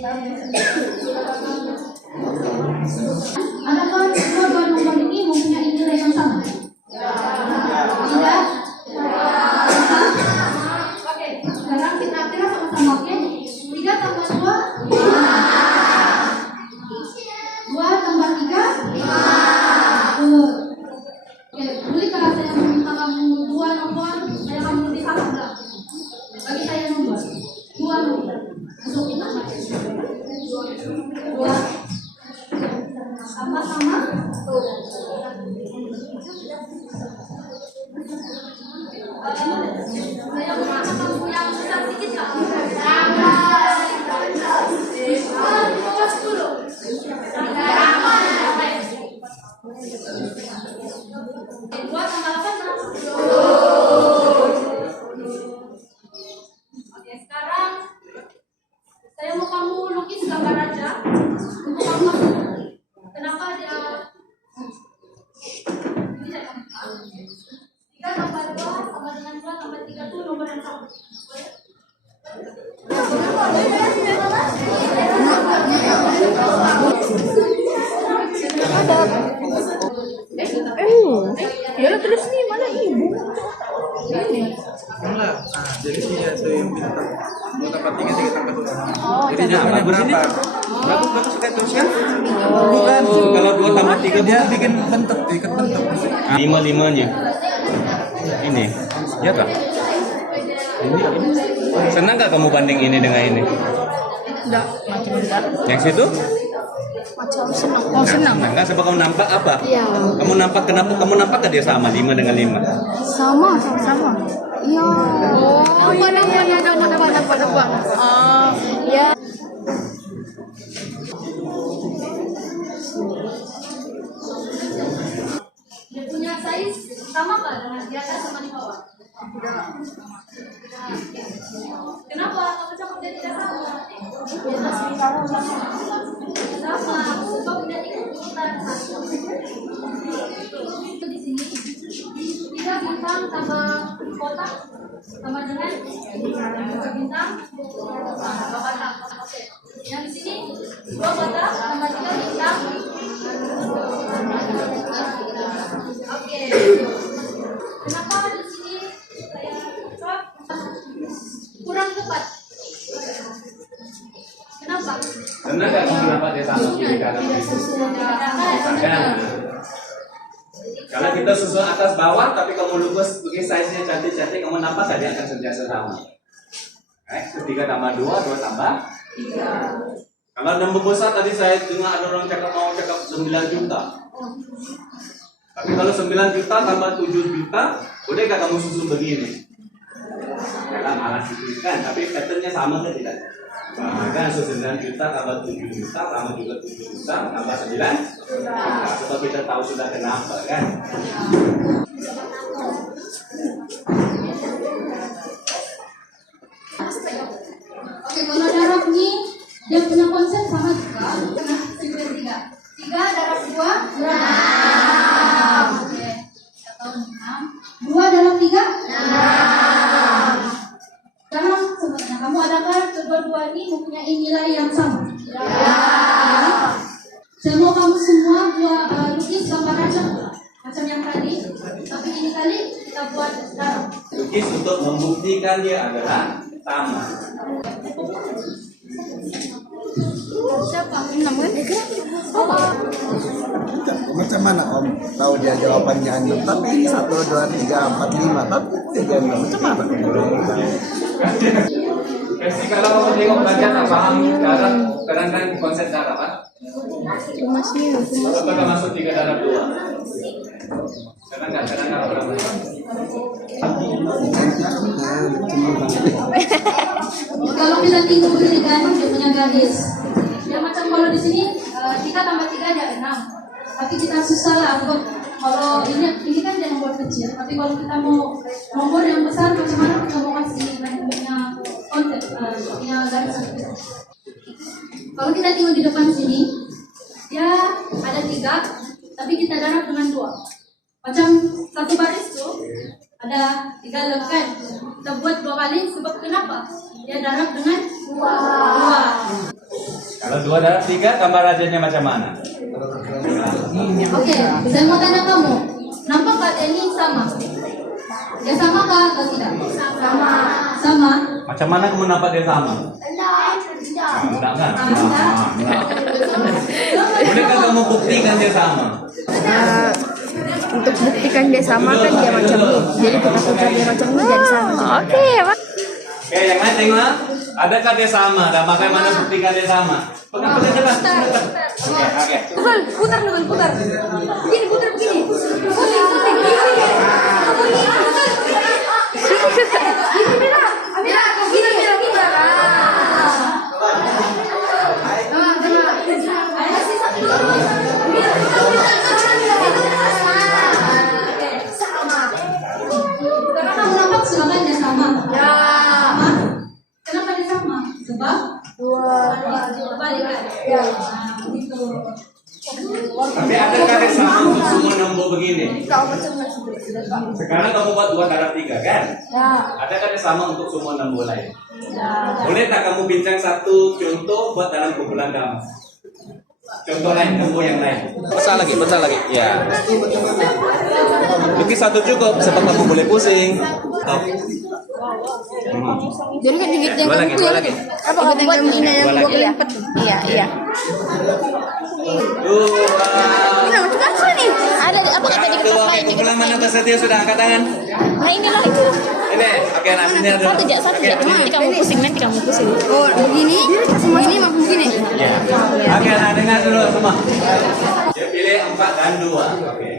Adakah kedua nomor ini mempunyai nilai yang sama? Tidak. Oke, sekarang kita kira sama-sama, oke? 3 tambah 2, 2 tambah 3, 5. Oke, bolehkah saya meminta kamu 2 nomor supaya kamu lebih paham enggak? Bagi saya nomor 2 nomor. Masuk kita pakai 2 sama-sama. Saya mau kamu yang besar sedikit kak. Dua tambah 8. Oke, sekarang saya mau kamu lukis gambar aja untuk kamu masuk. Kenapa dia? Ini saya kamu. 3 tambah 2 sama dengan 2 tambah 3 itu nomor yang sama. Ya terus nih mana ibu? Enggak. Nah, jadi dia tuh yang bintang. Dua tambah 3, 3 tambah 2. Jadi jawabannya berapa? Bagus suka terus kan? Bukan. Kalau 2 tambah 3 dia bikin bentuk, ikat bentuk. 5 aja. Ini, ya kak? Ini. Senang nggak kamu banding ini dengan ini? Enggak, macam enggak. Yang situ? Macam senang. Oh senang. Senang nggak? Sebab kamu nampak apa? Iya. Kamu nampak kenapa? Kamu nampak nggak dia sama 5 dengan 5? Sama. Iya. Oh, dapat. Ya. Dia punya size sama nggak dengan di atas sama di bawah? Kenapa kamu cakap dia tidak sama? Sama, sebab tidak ikut ikutan. Di sini 3 bintang tambah kotak sama dengan 2 bintang tambah kotak. Yang di sini 2 kotak tambah 3 bintang. Oke. Kenapa di sini saya kurang tepat? Kenapa? Senang nggak kamu kenapa dia sama kiri kanan? Kalau kita susun atas bawah, tapi kamu lukis begini size-nya cantik-cantik, kamu nampak tadi akan sentiasa sama. 3 tambah 2, 2 tambah 3. Kalau nambah besar tadi saya dengar ada orang mau cakap 9 juta. Tapi kalau 9 juta tambah 7 juta, boleh nggak kamu susun begini? Jangan malas kan, tapi patternnya sama kan tidak? Nah, kan 9 juta tambah 7 juta sama juga 7 juta tambah 9 juta. Sebab kita tahu sudah kenapa kan? Oke, kalau darab ini dia punya konsep sama juga. Nah, 3 darab 2 6. Oke, kita tahu 6. 2 darab 3 6. Sekarang sebenarnya kamu adakah kedua-dua ini mempunyai nilai yang sama? Ya. Saya mau kamu semua lukis gambar aja macam yang tadi, tapi ini kali kita buat darab. Lukis untuk membuktikan dia adalah sama. Siapa? Namanya? Macam mana Om tahu dia jawabannya Anda? Tapi 1, 2, 3, 4, 5, tapi 3, 6. Macam mana? Pasti kalau kamu tengok belajar tak paham kadang-kadang konsep darab apa? Masnya. Apakah masuk 3 darab 2? Kadang-kadang berapa? Kalau kita tinggal berikan dia punya garis. Ya macam kalau di sini 3 tambah 3 ada 6. Tapi kita susah lah untuk kalau ini kan dia nomor kecil. Tapi kalau kita mau nomor yang besar macam mana kita mau kasih punya konten punya garis. Kalau kita tinggal di depan sini, ya ada 3, tapi kita darab dengan 2. Macam satu baris tuh ada 3 lekan. Kita buat 2 kali sebab kenapa? Dia darab dengan 2. 2 darab 3 tambah rajanya macam mana? Oke, saya mau tanya kamu, nampak nggak ini sama? Ya sama kah atau tidak? Sama. Sama. Macam mana kamu nampak dia sama? Enggak kan? Enggak. Bolehkah kamu buktikan dia sama? Untuk buktikan dia sama kan dia macam ini. Jadi kita putar dia macam ini jadi sama. Oke, Pak. Oke, yang lain tengok. Adakah dia sama? Dan bagaimana buktikan dia sama? Pegang cepat. Oke. Putar dulu, putar. Begini, putar begini. Putar. Karena kamu nampak silakan dia sama. Ya. Kenapa dia sama? Sebab kebalikan. Ya. Gitu. Tapi adakah dia sama untuk semua nombor begini? Sekarang kamu buat 2 darab 3 kan? Ya. Adakah dia sama untuk semua nombor lain? Boleh tak kamu bincang satu contoh buat dalam kumpulan kamu? Contoh lain, nombor yang lain. Besar lagi. Ya. Lukis satu cukup, sebab kamu boleh pusing. Jadi kan dikit yang Dua lagi. Apa kamu buat ini yang Dua dua lagi. kali lipat? Iya. Dua. Macam nih? Ada apa kata di kertas lain? Kumpulan mana bersedia sudah angkat tangan? Nah inilah itu. Ini, oke nasinya dulu. Satu aja. Nanti kamu pusing. Oh, begini maupun begini. Ya. Oke, nah dengar dulu semua. Dia pilih 4 dan 2. Oke.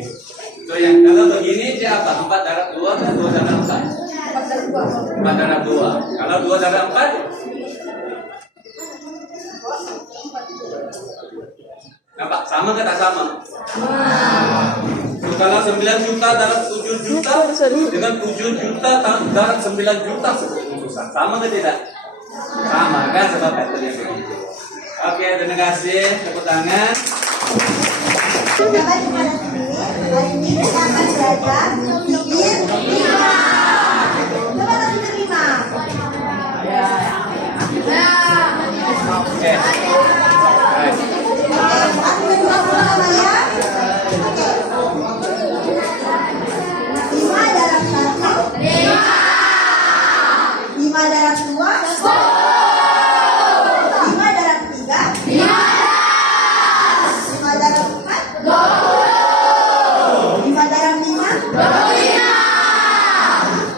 So yang kalau begini dia apa? 4 darab 2 dan 2 darab 4. 4 darab 2. Kalau 2 darab 4 nampak sama ke tak sama? So, kalau 9 juta darab 7 juta dengan 7 juta darab 9 juta susah. Sama ke tidak? Sama kan sebab patternnya begitu. Oke, terima kasih. Tepuk tangan. Hari ini kita akan belajar bikin 5. Coba lagi 5. Oke. Baik. Aku berdua sama ya. Oke. 5 darab 1. 5 darab 2. 5 darab 3. 5 darab 4. 5 darab 5.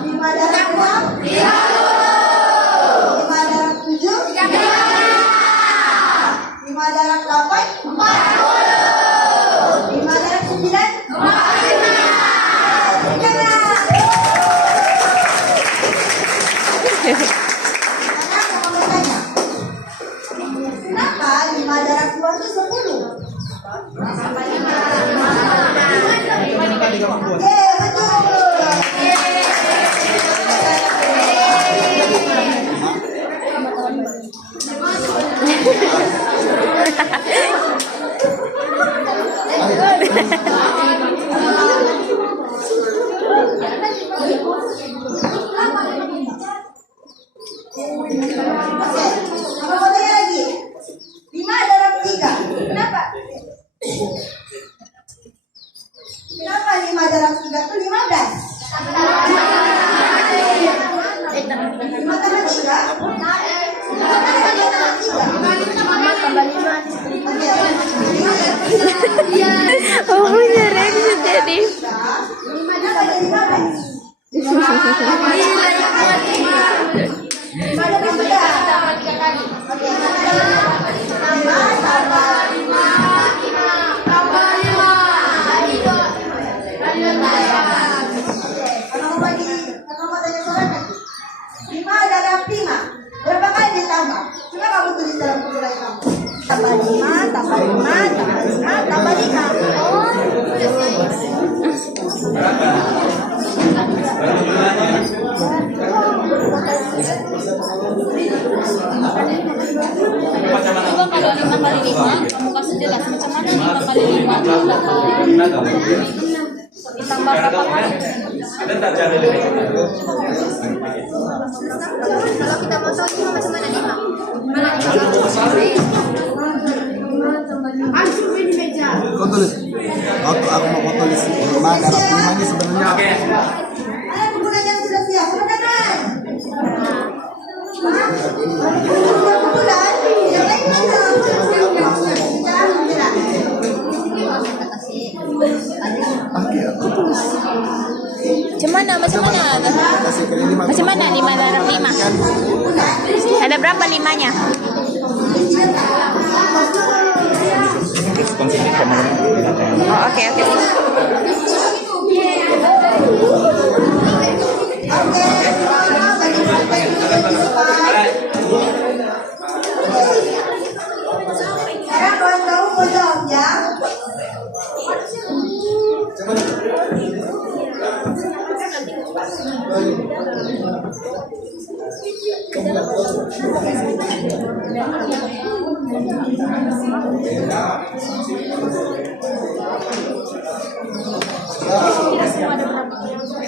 5 darab 6. 5 darab 7. 5 darab 8. 5 darab 9. Kenapa 5 darab 2 itu 10? Betul. Oke, apa mau tanya lagi? 5 darab 3. Kenapa? Kenapa 5 darab 3 itu 15? 5 tambah 3? 5 tambah 5. Oke. Oh, beneran bisa jadi. 5 nya pada 15. 5 darab 3 kali. Oke. Tambah 5. Tambah 5. Kalau mau tanya soal lagi. 5 darab 5. Berapa kali ditambah? Coba kamu tulis dalam buku lain kamu. Tambah 5, tambah 5, tambah 5, tambah 5. Oh. Berapa? Berapa jumlahnya? Macam mana? Coba kalau 5 kali 5, kamu kasih jelas macam mana 5 kali 5 itu dapat ditambah berapa kali? Kita tak cari lebih. Kalau kita mau tahu 5 macam mana 5? Mana 5? siap. Ini sebenarnya Oke. Mana kumpulan yang sudah siap? Silakan. Dua kumpulan. Yang lain mana? Jangan bilang. Macam mana? Macam mana? Macam mana 5 darab 5? Ada berapa 5-nya? Oh, oke. Sekarang kawan tahu mau jawab ya.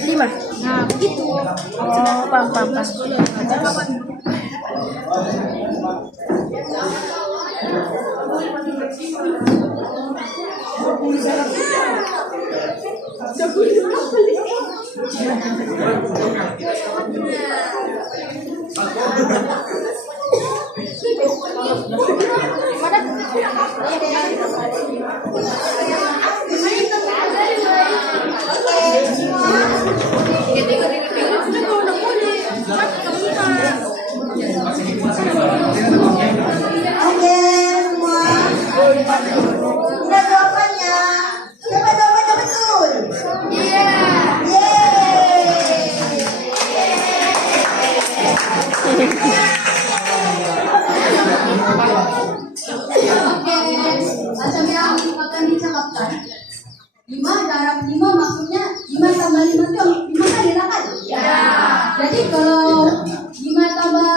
Lima. Nah, begitu. Oh, paham. Oke, semua. Sudah jawabannya. Siapa jawabannya betul? Iya. Oke, macam yang akan dicakapkan. 5 darab 5 maksudnya 5 tambah 5 itu 5 kali lah kan? Ya. Jadi kalau 5 tambah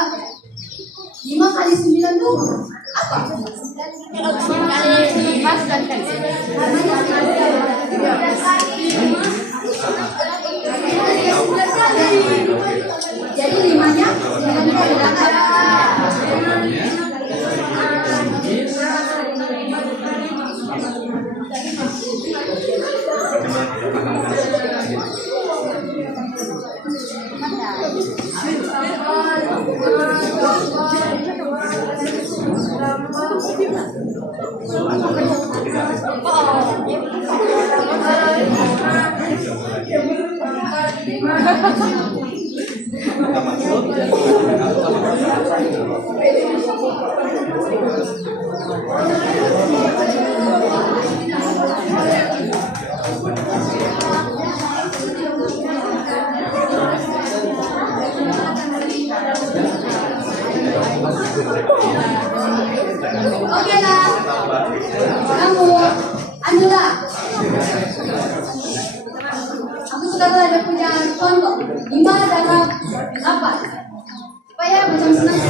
5 kali 9 itu apa? 5 kali 5 kali 9. Jadi 5-nya 9 kali lah kan? Oke lah, kamu Angela. Aku sudah ada punya contoh 5 darab 8 supaya macam senang.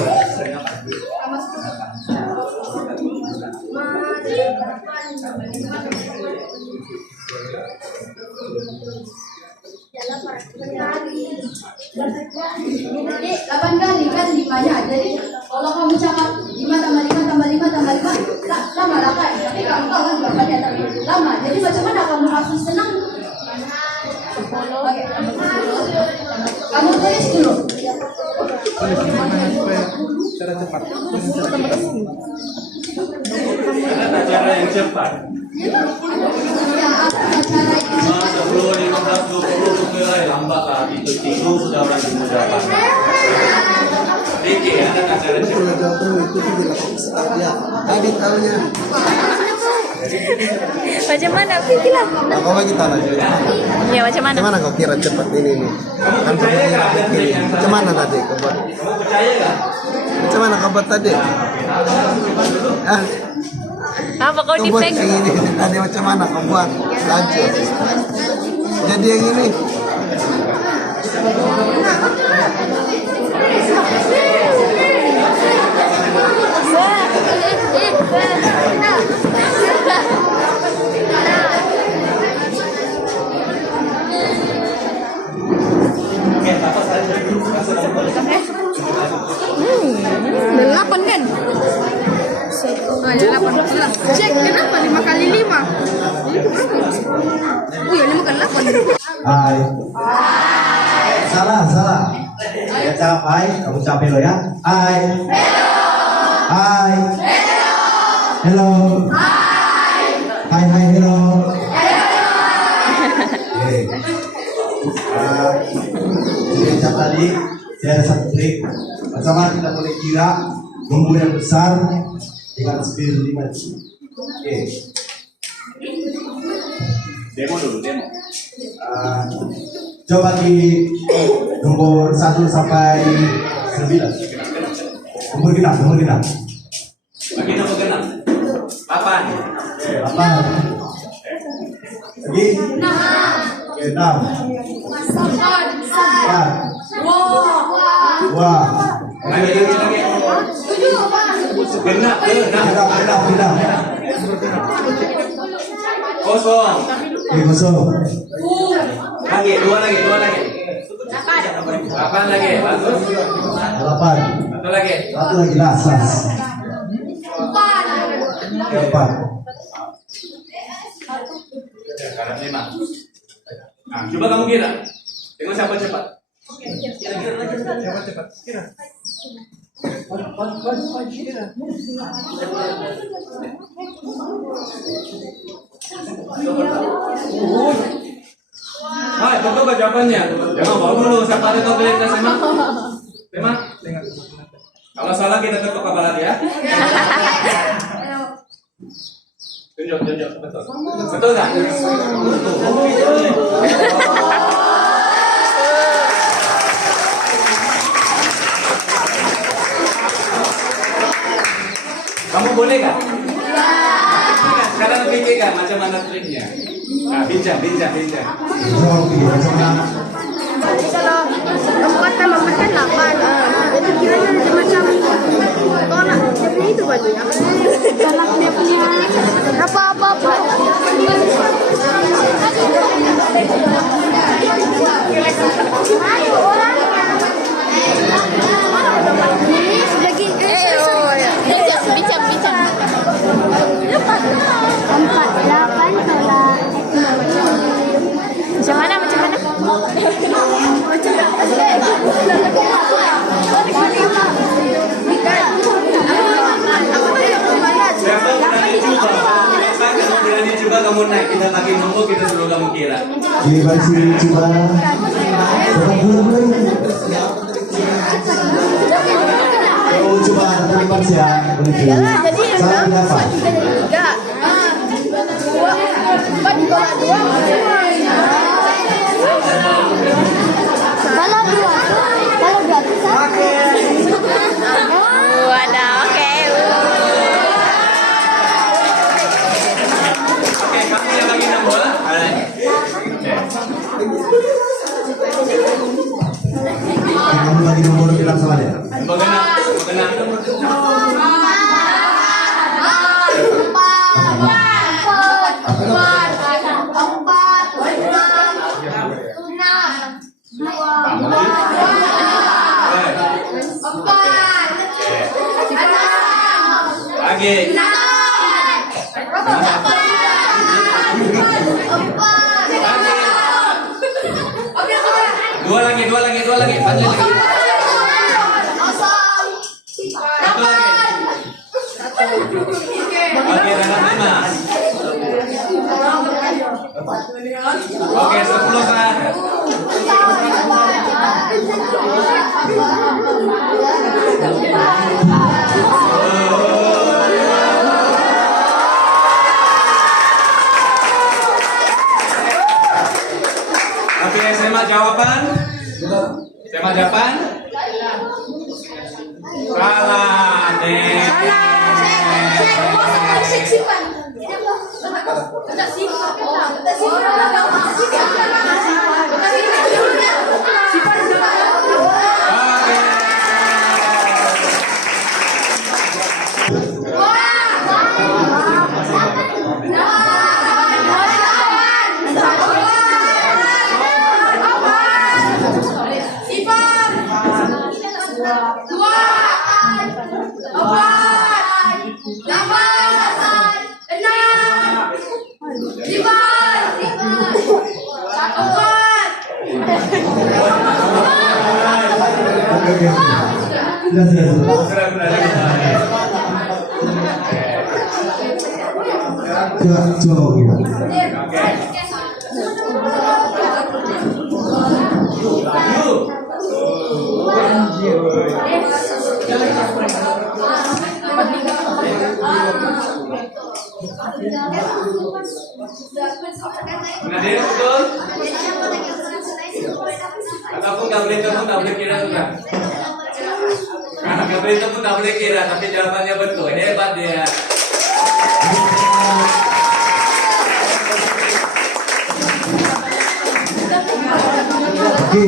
Jadi 8 kali kan 5-nya. Jadi kalau kamu cakap 5 tambah 5 tambah 5 tambah 5 lama lah kan. Tapi kamu tahu kan jawabannya tapi lama. Jadi macam mana kamu harus senang? Oke. Kamu tulis dulu. cara cepat. Ada cara yang cepat. Ya, apa cara itu? 10, 15, 20 lambat lah. Itu tidur sudah orang dimudahkan. Dikit ada cara cepat. Kalau jawaban itu tidak ya. Tadi tahunya. Macam mana? Pikirlah. Kau bagi tanah aja. Ya, macam mana? Macam mana kau kira cepat ini nih? Kan kau kira begini. Macam mana tadi kau buat? Kamu percaya nggak? Macam mana kau buat tadi? Ah, Apa kau kau buat defect? yang ini tadi macam mana kau buat? Laju. Jadi yang ini. Oke, Bapak saya dulu. Delapan kan? Oh, ya 8. Cek kenapa 5 kali 5? Oh ya 5 kali 8. Hai. Salah, salah. Ya cap, hai. Kamu capek lo ya. Hai. Hai. Hello. Hai, hai, hello. Oke. Jadi cap tadi, saya ada satu trik. Pertama kita boleh kira bumbu yang besar dengan speed 5. Oke. Demo dulu, demo. Coba di nomor 1 sampai 9. Nomor genap, nomor genap. Bagi nomor genap. 8. 8. Lagi? 6. 4. 2. Lagi. Genap. Genap. Kosong. Oke, kosong. Lagi, 2 lagi. 8 lagi, bagus. 8. 1 lagi. Satu lagi lasas. 4. Sekarang 5. Nah, coba kamu kira. Tengok siapa cepat. Kira. Hai, tentu ke jawabannya. Jangan bawa dulu, siapa ada tahu kita semak. Kalau salah kita ketuk kepala dia. Tunjuk, betul. Betul nggak? Kamu boleh nggak? Sekarang pikirkan macam mana triknya. Nah, bincang. Oke, macam mana? Jadi kalau 4 tambah 4 kan 8. Itu kiranya ada macam tolak. Dia punya itu baju ya. Tolak dia punya apa. Lagi Bincang. 4, 8 tolak. Macam mana? Siapa berani coba kamu naik, kita bagi nomor, kita suruh kamu kira. Oke, baik sini coba. Coba dulu. Oh, coba tempat ya. Jadi Salah berapa? 3. 4 tolak 2. Kalau 2 itu 1. Wadah, oke. Oke, kamu yang bagi nomor. Kamu bagi nomor bilang sama dia. Lagi. Dua lagi. Satu lagi. Oke, dalam 5. Oke, 10 kan. Oke, SMA jawaban. Salah, Oke. Sudah. Coba gitu. Nadir betul? Ataupun nggak boleh temu, nggak boleh kira juga. Nggak boleh temu, nggak boleh kira, tapi jawabannya betul. Hebat dia. Oke.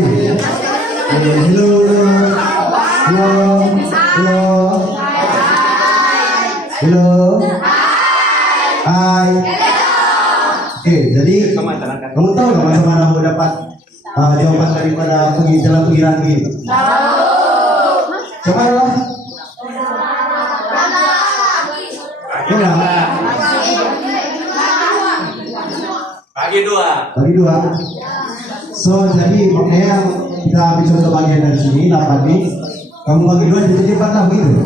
Hello. Hai. Oke, jadi kamu tahu nggak masa mana mau dapat jawaban daripada dalam pengiraan ini? Coba lah. Bagi dua. So jadi makanya kita ambil contoh bagian dari sini 8 nih. Kamu bagi 2 jadi cepat lah gitu.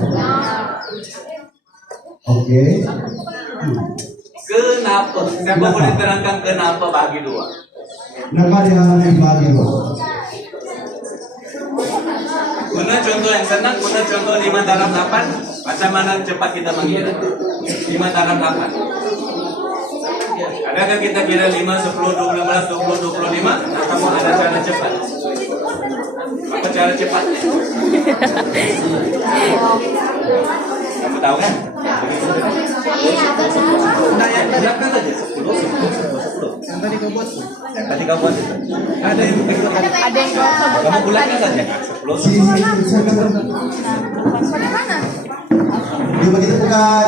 Oke. Kenapa? Siapa boleh terangkan kenapa bagi dua? Kenapa dia harus bagi 2? Guna contoh yang senang, guna contoh 5 darab 8. Macam mana cepat kita mengira? 5 darab 8. Adakah kita kira 5, 10, 12, 20, 25? Atau mau ada cara cepat? Apa cara cepatnya? Kamu tahu kan? Nah, yang belakang saja 10, 10, 10. Yang tadi kau buat. Yang tadi kau buat itu. Ada yang begitu. Ada yang kau Kamu bulatkan saja. 10, 10. Bagaimana? Coba kita bukan.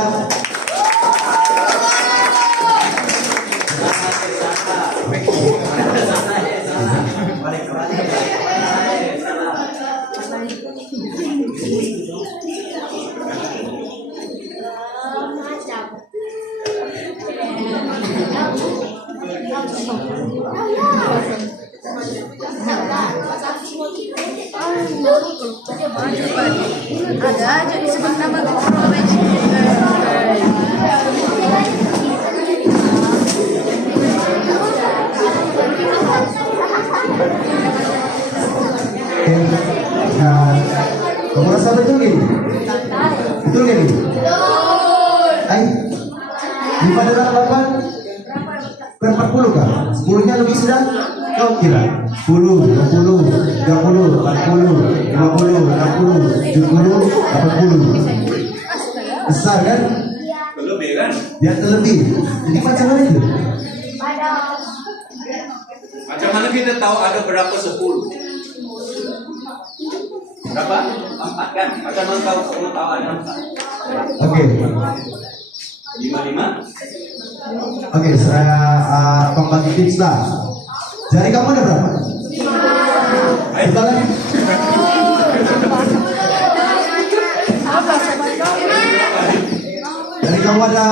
Ada aja disebut nama Nah, kamu rasa betul ini? Betul ini? Ay, 5 dalam 8 per 40 kah? 10-nya lebih sudah? Kau kira? 10, 20, 30, 40, 50, 60, 70, 80. Besar kan? Lebih kan? Dia terlebih. Jadi macam mana itu? Macam mana kita tahu ada berapa 10? Berapa? 4 kan? Macam mana kamu tahu ada 4? Oke. 5. Oke, saya pembagi tips lah. Jari kamu ada berapa? 5. Sebelah lagi. Jari kamu ada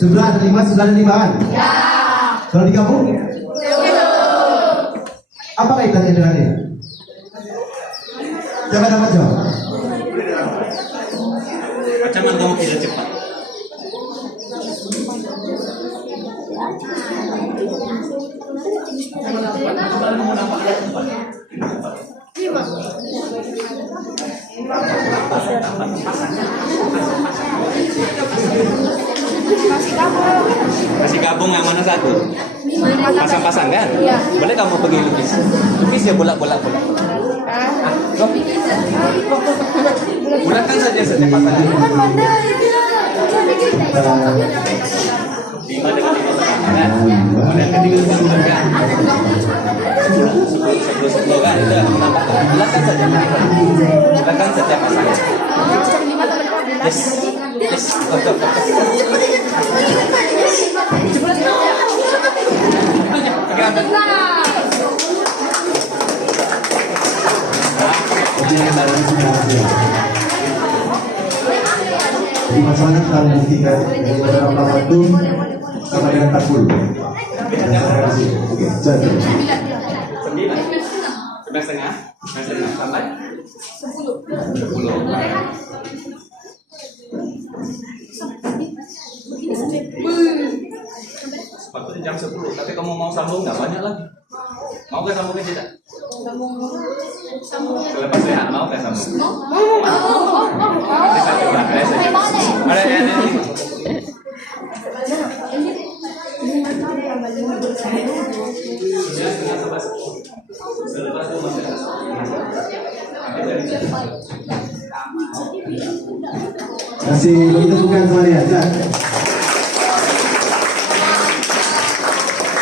11, ada 5, 9, ada 5-an? Ya. Kalau di kamu? Apa kaitannya dengan ini? Jangan dapat jawab. Macam mana kamu tidak cepat? Kasih gabung yang mana satu? Pasang-pasang kan? Boleh kamu pergi lukis? Lukis ya bolak-bolak. Bulatkan saja setiap pasangan. 5 dengan 5 sama kan? Kemudian ketiga 10 kan? 10 kan? Itu yang menambahkan. Bulatkan saja. Bulatkan setiap pasangan. Yes. Betul. Di pasangan kita membuktikan daripada 8 itu sama dengan 40. Oke, jadi 9,5 sampai 10. Sepatu jam 10, tapi kamu mau sambung nggak banyak lagi. Mau nggak sambungnya tidak? Selepas sehat mau nggak sambung? Nanti saya coba. Ada. Selepas itu masih ada. Kasih kita bukan semuanya. Ya.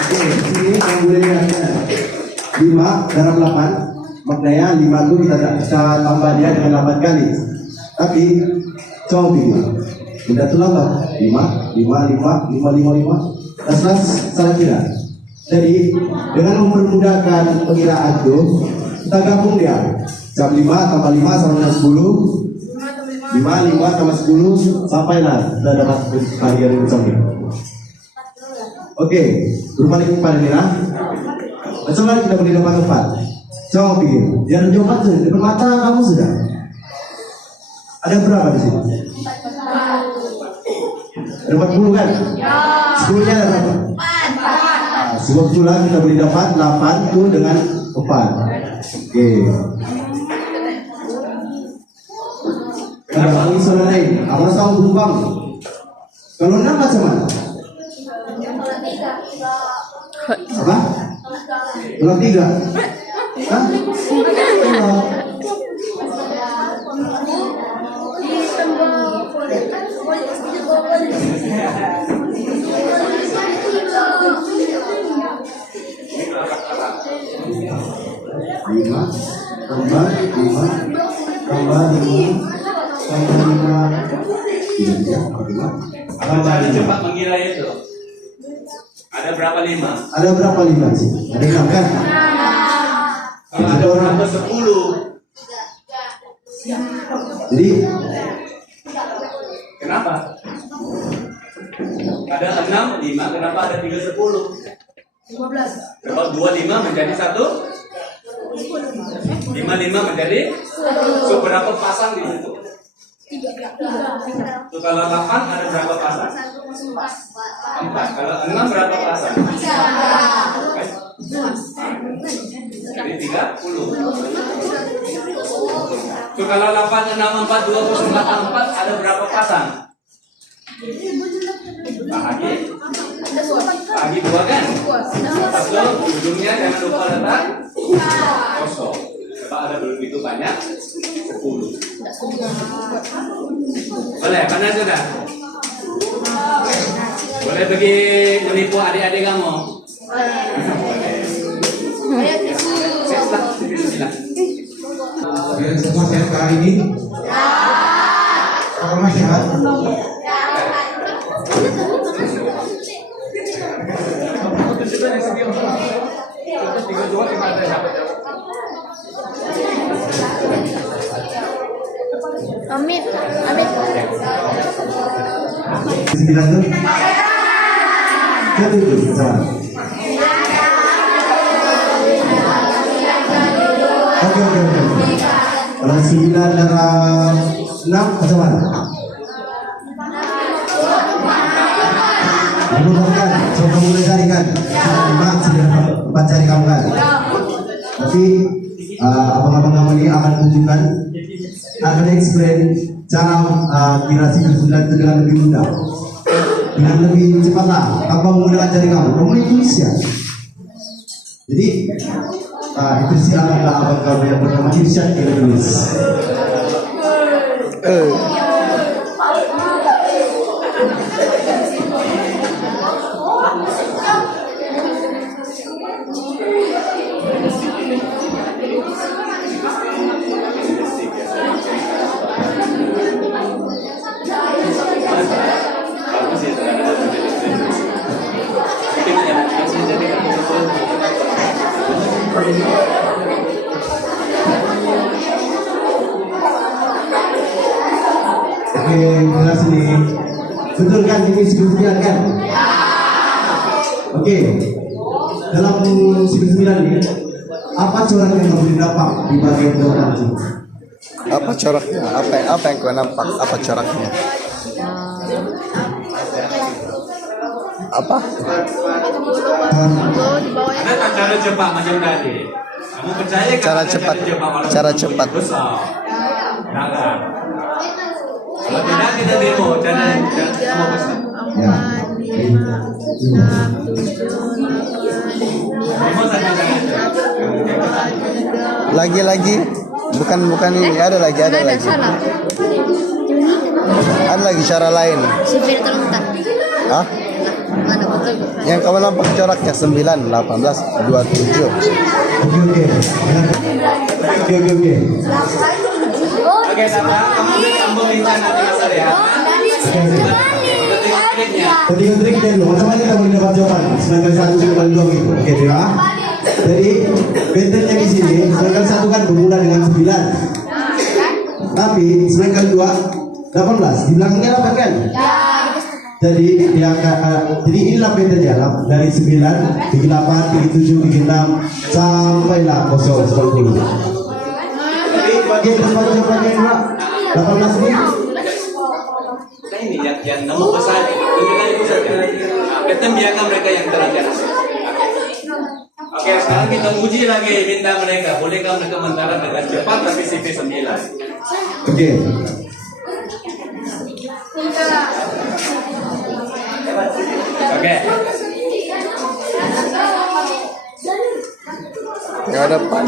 Oke, sini yang boleh lihat 5 dalam 8, maknanya 5 itu kita tambah dia dengan 8 kali. Tapi coba 5, tidak terlambat 5. Tas salah kira. Jadi dengan mempermudahkan pengiraan itu, kita gabung dia. Jam 5 tambah 5 sama dengan 10. 5 tambah 10 sampailah kita dapat bagian yang besar. Oke, berbalik kepada Nira. Bagaimana kita boleh dapat 4? Coba pikir, jangan jauh saja, depan mata kamu sudah. Ada berapa di sini? Ada 40 kan? 10-nya ada berapa? 4. Sebab itulah kita boleh dapat 8 itu dengan 4. Oke. Ada lagi soal lain. Apa tahu berubah? Kalau 6 macam mana? Apa? Kalau 3? Hah? Lima tambah 5. Jadi cepat mengira itu. Ada berapa 5? Ada berapa 5 sih? Ada 6 kan? Kalau ada orang ke 10. Jadi Kenapa? Ada 6, 5, kenapa ada 3, 10? 15. Kalau 2, 5 menjadi 1? 5, 5 menjadi? So, berapa pasang di situ? 3. So, kalau 8 ada berapa pasang? 4. Kalau 6 berapa pasang? 3. Jadi 30. So, kalau 8, 6, 4, 2, 4 ada berapa pasang? Bagi 2 kan? Satu, ujungnya jangan lupa letak kosong. Coba ada begitu banyak? 10. Boleh, mana sudah? Boleh pergi menipu adik-adik kamu? Boleh. Silakan. Semua sehat hari ini? Apakah sehat? Amit. 9 tuh? Ketujuh, sama. Oke. Kalau 9 darah 6 macam mana? Kan? So kamu boleh cari kan? 5 sudah 4 cari kamu kan? Tapi abang-abang kamu ini akan tunjukkan, akan explain cara kira 9 itu dengan lebih mudah, dengan lebih cepat lah. Apa menggunakan jari kamu Indonesia. Jadi itu sih abang kamu yang bernama Irsyad Idris. Oke, kelas ini betul kan ini 99 kan? Oke, dalam 99 ini apa corak yang kamu dapat di bagian depan itu? Apa coraknya? Apa yang kau nampak? Apa coraknya? Apa? Ada tak cara cepat macam tadi? Kamu percaya kan Cara ada cepat. walaupun Cara cepat. besar? Jangan. Kalau tidak kita demo cara kamu besar. Ya. Demo saja jangan. Lagi. Bukan ini. Ada lagi. Ada lagi cara lain. Sipir terlentang. Hah? Mana betul? Yang kamu nampak coraknya 9, 18, 27. Oke. Oke, sama kamu sambung lincah nanti besar ya. Kita tengok triknya. Ketika trik dan macam-macam kita boleh dapat jawaban. 9 kali 1 9 kali 2 gitu. Oke, ya. Jadi bentennya di sini 9 kali 1 kan bermula dengan 9. Tapi 9 kali 2 18. Di belakangnya 8 kan? Jadi jadi inilah bentennya dari 9, bikin 8, bikin 7, bikin 6 sampailah kosong seperti ini. Jadi bagian depan jawabannya 18 ini. Nah ini yang nomor besar tunjukkan itu saja. Nah, kita biarkan mereka yang terakhir. Oke, sekarang kita uji lagi minta mereka. Bolehkah mereka mendarat dengan cepat tapi CP 9? Oke. Oke. Yang ada depan.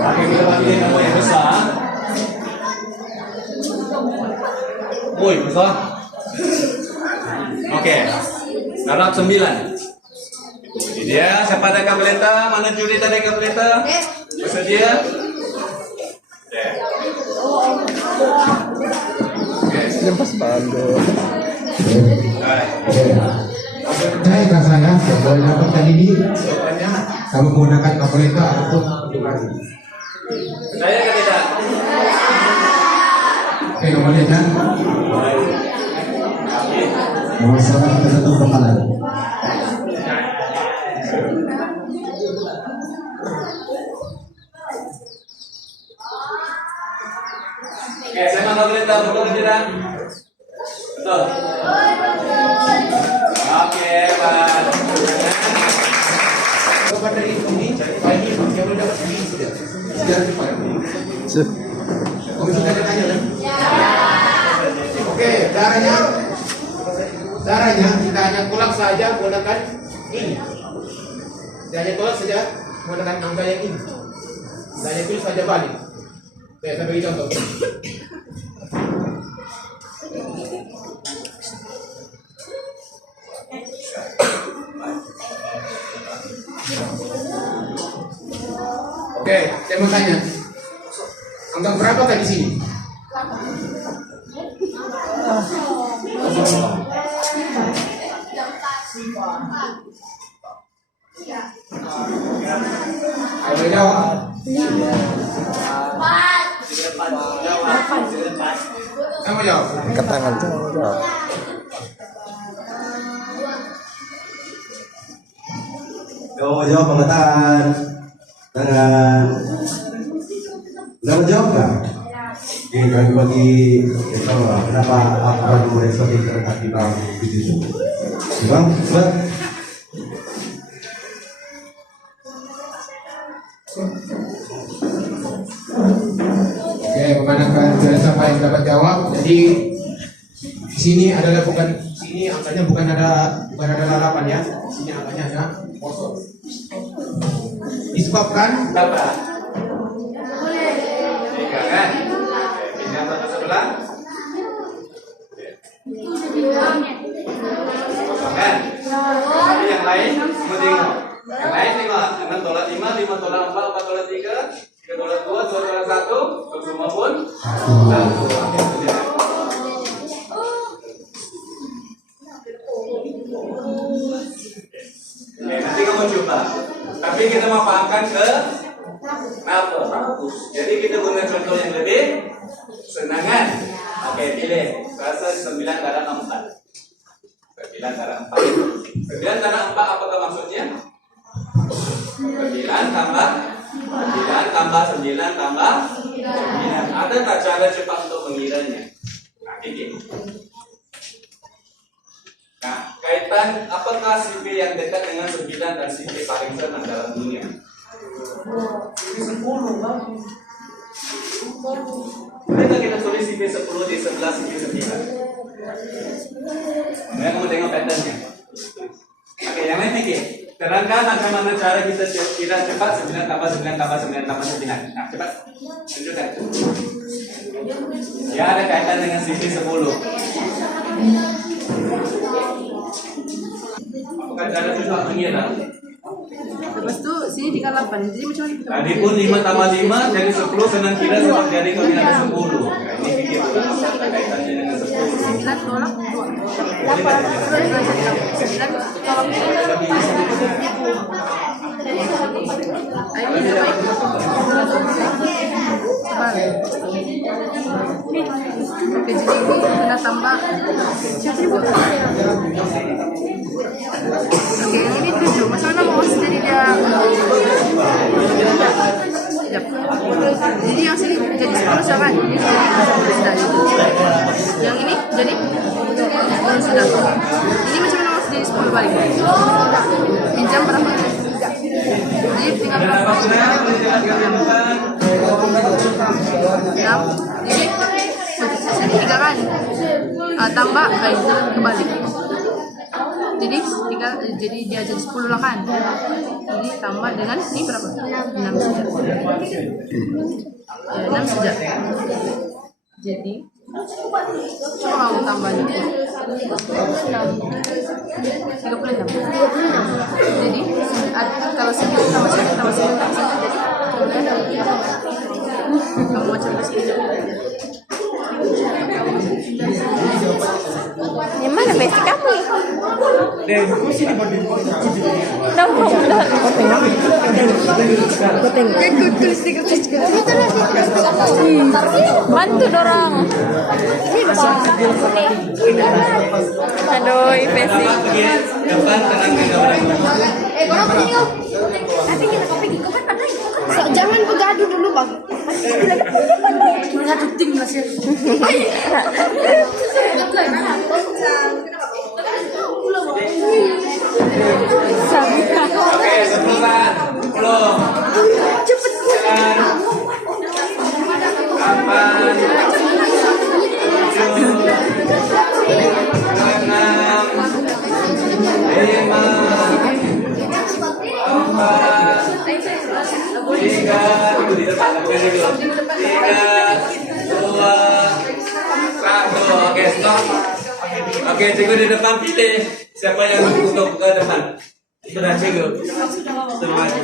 Oke, kita pilih nomor yang besar. Woi, besar. Oke. Darat 9. Ini dia, siapa ada kabeleta? Mana juri tadi kabeleta? Bersedia? Oke. Lepas bando. Saya kan saya boleh dapatkan ini kamu menggunakan kalkulator ataupun hitungan. Saya kan tidak. Oke, kamu lihat kan? Masalah kita satu kepala. Oke, saya mau kabeleta betul tidak? Betul. Oke, Pak. Coba dari ini, ini yang boleh dapat ini sudah. Sejarah cepat. Oke, sudah tanya kan? Oke, caranya kita hanya tolak saja menggunakan ini. Kita hanya tolak saja menggunakan angka yang ini. Kita hanya tulis saja balik. Oke, saya beri contoh. Oke, saya mau tanya. Angka berapa tadi sini? Ayo jawab. Kamu jawab. Angkat tangan jawab. Kalau mau jawab angkat tangan. Udah mau jawab nggak? Oke, bagi tahu lah kenapa aturan nomor yang seperti terletak di bawah itu. Bang, buat. Oke, memandangkan siapa yang dapat jawab. Jadi di sini adalah sini angkanya bukan ada 8 ya. Di sini angkanya ada kosong. Disebabkan Berapa? 3 kan? Pindah satu sebelah. Kosong kan? Jadi yang lain semua tengok. Yang lain tengok. Dengan tolak 5, 5 tolak 4, 4 tolak 3, 3 tolak 2, 2 tolak 1, untuk semua pun 1. Oke, sudah. Oke, nanti kamu coba. Tapi kita mau pahamkan ke nafas. Jadi kita guna contoh yang lebih senangan. Oke, pilih. Rasa 9 darab 4. 9 darab 4. 9 darab 4 apakah maksudnya? 9 tambah 9 tambah 9 tambah 9. Ada tak cara cepat untuk mengiranya? Nah, ini. Nah, kaitan apakah sifat yang dekat dengan 9 dan sifat paling senang dalam dunia? Sifat 10, Bang. Boleh kita tulis sifat 10 di sebelah sifat 9? Kamu tengok patternnya. Oke, yang lain mikir. Terangkan bagaimana cara kita kira cepat 9 tambah 9 tambah 9 tambah 9. Nah, cepat. Tunjukkan. Ya, ada kaitan dengan sifat 10. Apakah cara susah mengira? Lepas tu sini 38. Jadi macam mana? Tadi pun 5 tambah 5 jadi 10 senang kira sebab jadi kami ada 10. Nah, ini pikir kaitannya dengan 10. 9 tolak 2. 9 tolak 2. Oke, jadi ini kena tambah. Oke, yang ini 7. Masalah mau jadi dia. Jadi yang sini jadi 10 kan? Yang ini jadi sudah. Ini macam mana mau jadi 10 balik? Pinjam berapa? Jadi tinggal berapa? 6. Jadi 3 kan? Tambah kembali. Jadi dia jadi 10 lah kan. Jadi tambah dengan ini berapa? 6 saja. 6 saja. Jadi coba kamu tambah ini 36. Jadi kalau 9 tambah 9 tambah 9 tambah 9 jadi kamu macam ini. Yang mana basic kamu? Bantu dorong. Aduh, basic. Depan Jangan bergaduh dulu, Bang. Satu tim masih. Oke, 9, 10. Cepet. 8, 7, 3, di depan, bukan dulu. 3, 2, 1. Oke, stop. Oke, cikgu di depan pilih siapa yang untuk ke depan. Sudah cikgu. Semuanya.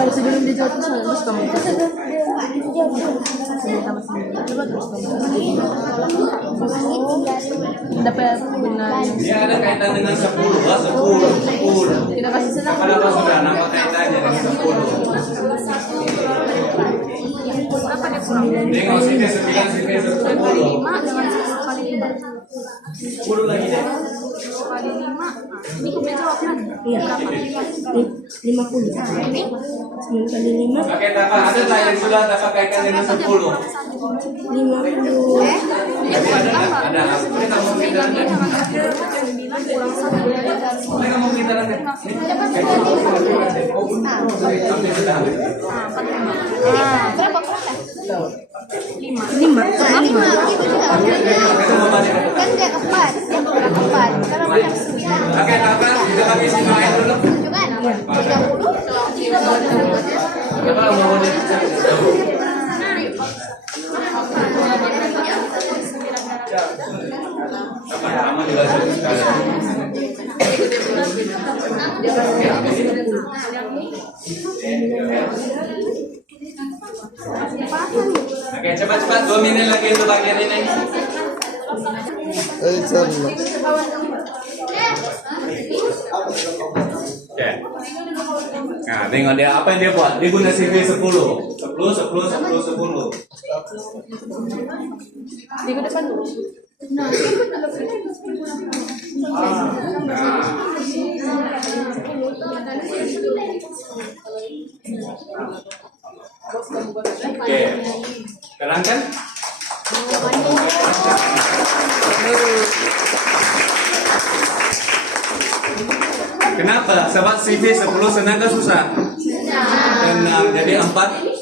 Kalau sebelum dia jawab terus kamu dapat benar. Dia ada kaitan dengan 10, 10. Kita kasih senang. Kenapa sudah nampak kaitannya dengan 10? Berapa dia kurang? Tengok sini 9, sini 10. 5 dengan 10 kali 5. 10 lagi deh. 10 kali 5. Ini kita jawab kan? Iya. Berapa? 50. Ini 9 kali 5. Oke, tambah. Ada tak yang sudah dapat kaitan dengan 10? 50. Ada. Ini tak mungkin. Mereka mau kita nanti. Berapa? Lima. Kan dia empat. Kalau yang 9. Oke, Kakak, kita pakai sini aja dulu. Tunjukkan. 30. Coba mau sama juga sekali. Oke, cepat-cepat 2 menit lagi untuk bagian ini. Oke. Nah, tengok dia apa yang dia buat. Dia guna CV 10. 10. Minggu depan dulu. Nah. Oke. Sekarang kan? Kenapa? Sebab CV 10 senang ke susah? Senang. Jadi 4.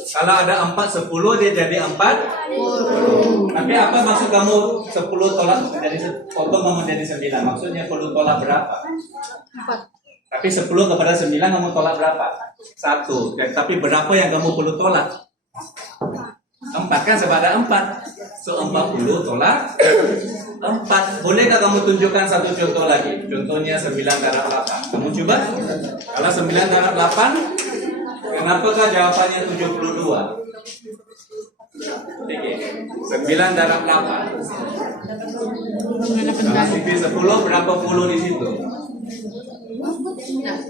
Kalau ada 4, 10 dia jadi 4. Tapi apa maksud kamu 10 tolak jadi potong kamu jadi 9? Maksudnya perlu tolak berapa? 4. Tapi 10 kepada 9 kamu tolak berapa? 1. Tapi berapa yang kamu perlu tolak? 4 kan sebab ada 4. So 40 tolak 4. Bolehkah kamu tunjukkan satu contoh lagi? Contohnya 9 darab 8. Kamu coba. Kalau 9 darab 8, kenapakah jawabannya 72? Oke. 9 darab 8. Kalau CV 10 berapa puluh di situ?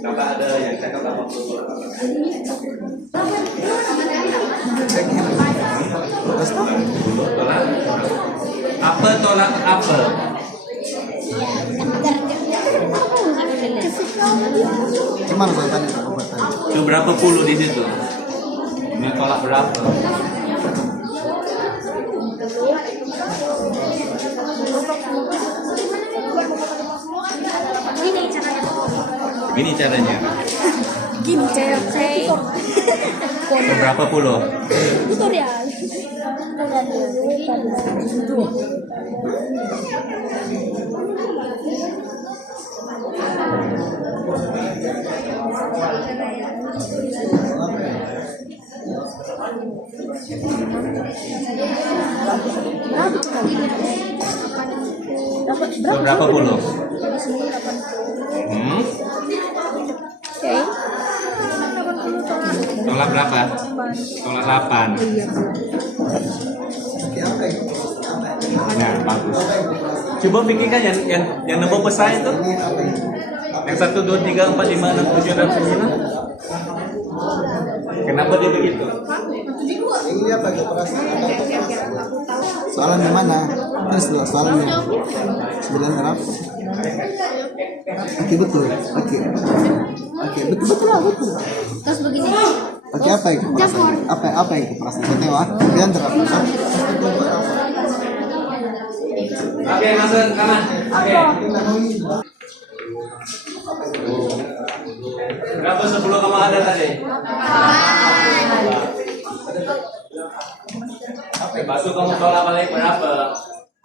Kakak ada yang cakap berapa puluh? Apa tolak apa? Gimana saya tanya? Itu berapa puluh di situ? Ini tolak berapa? Gini caranya. Gini cara saya. Berapa puluh? Tutorial. Berapa puluh? Oke. Tolak berapa? Tolak 8. Nah, bagus. Coba pikirkan yang nombor besar itu. Yang 1, 2, 3, 4, 5, 6, 7, 8, 9. Kenapa dia begitu? Ini apa soalan di mana? Terus dua soalannya 9 darab. Oke betul. Oke betul. Terus begini. Oke apa yang keperasan? Apa yang keperasan? Ketewa. 9 darab 8. Oke, masuk kanan. Oke. Berapa 10 kamu ada tadi? Oke, basuh kamu tolak balik berapa?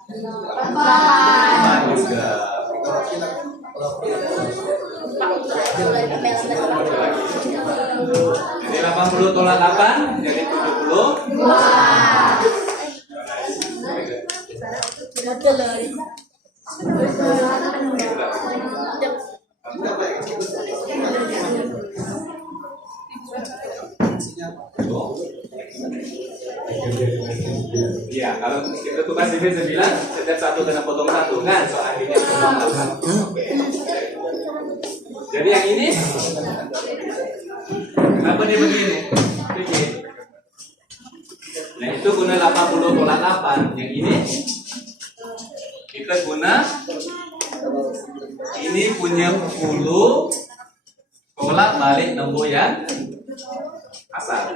8 juga. Jadi 80 tolak 8 jadi 70. Iya, kalau kita tukar CV 9, setiap satu kena potong 1 kan, so akhirnya potong 8. Jadi yang ini, kenapa dia begini? Pikir. Nah itu guna 80 tolak 8. Yang ini, kita guna ini punya 10 tolak balik nombor yang asal.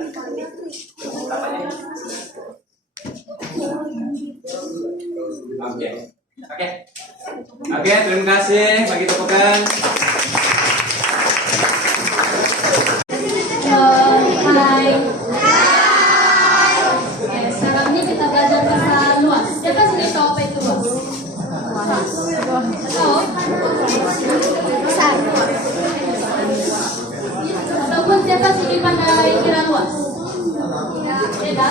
Oke. Oke, terima kasih. Bagi tepukan. Hai. Oke, sekarang ini kita belajar bahasa luas. Siapa sini tahu apa itu luas? Tahu? Besar. Ataupun siapa sini pandai kira luas? Beda.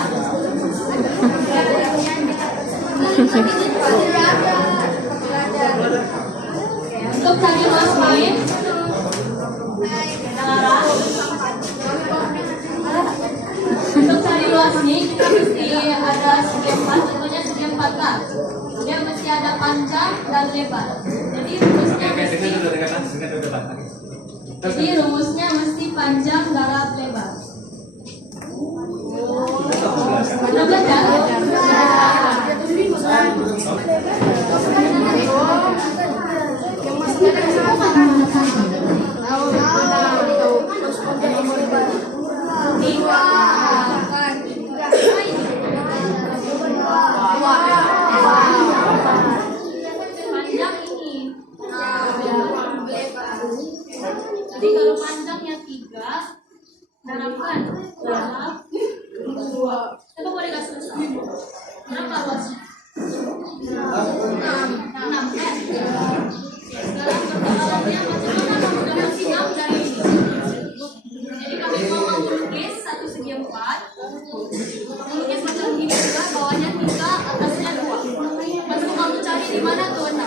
Untuk cari luas main, Lara. Untuk cari luasnya kita mesti ada segi empat, tentunya segi empat lah. Dia mesti ada panjang dan lebar. Jadi rumusnya mesti panjang, garap, lebar. Sudah belajar? Panjang ini. Jadi kalau panjangnya 3, garapan garap 2. Coba boleh kasih besar. Berapa luasnya? 6. Sekarang persoalannya macam mana menggunakan sinyal dari ini. Jadi kami mau melukis 1 segi 4. Melukis macam ini juga, bawahnya 3, atasnya 2. Masuk kamu cari di mana tuh 6.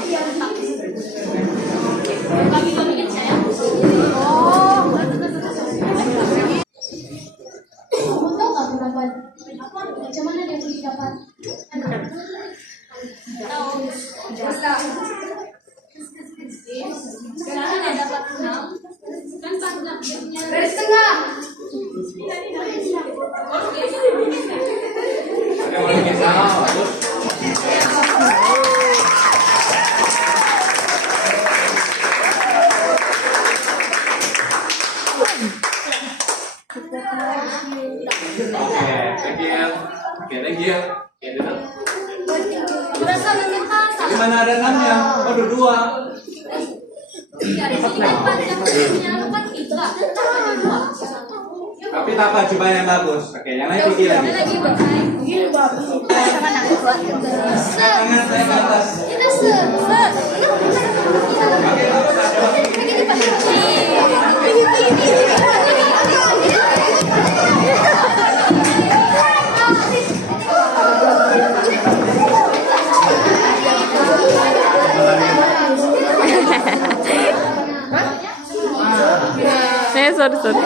Bagi-bagi kecil ya. Kamu tahu nggak berapa? Macam mana dia boleh dapat? Tahu? Sekarang dia dapat 6. Kan panjangnya garis tengah. Thank you. Di mana ada 6-nya? Oh, ada 2. Iya, di sini kan panjangnya kan 3. Tapi apa coba yang bagus? Oke, yang lain tinggi lagi. Tangan saya ke atas. Sorry.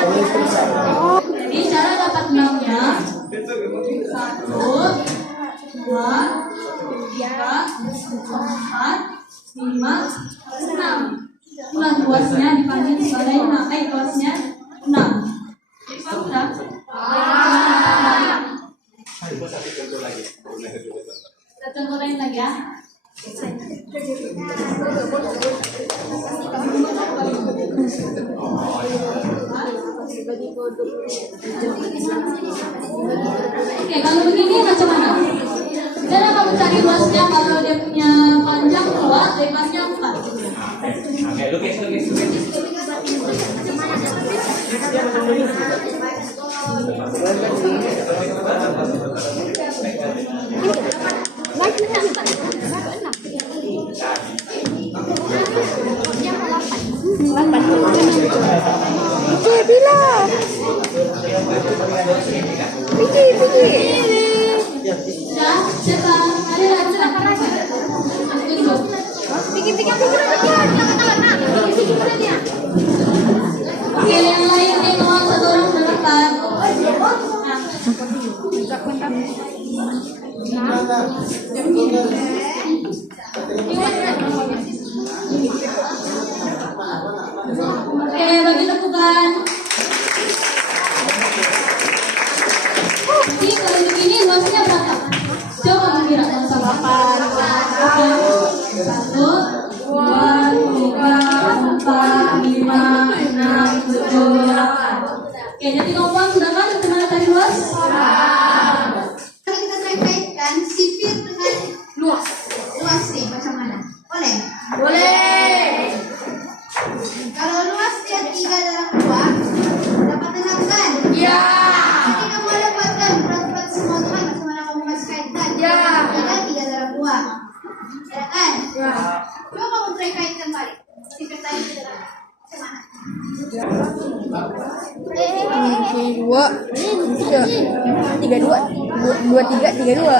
Jadi cara dapat 6-nya 1, 2, 3, 4, 5, 6. Ulang luasnya dipanggil sebagai luasnya 6. Sudah? Kita contoh lain lagi ya. Oke, kalau begini macam mana? Cara kamu cari luasnya kalau dia punya panjang 2, lebarnya 4. Oke, lukis. Sudah, siapa? Ada silakan aja. Oke, yang lain nih tolong satu orang berdepan. Oke, bagi tepukan. Jadi kalau begini luasnya berapa? Coba kamu kira sama 1, 2, 3, 4, 5, 6, 7, 8. Oke, jadi kawan sudah kan bagaimana tadi luas? Kita terkaitkan sipir dengan luas nih macam mana? Dua, tiga dua, dua tiga, tiga dua,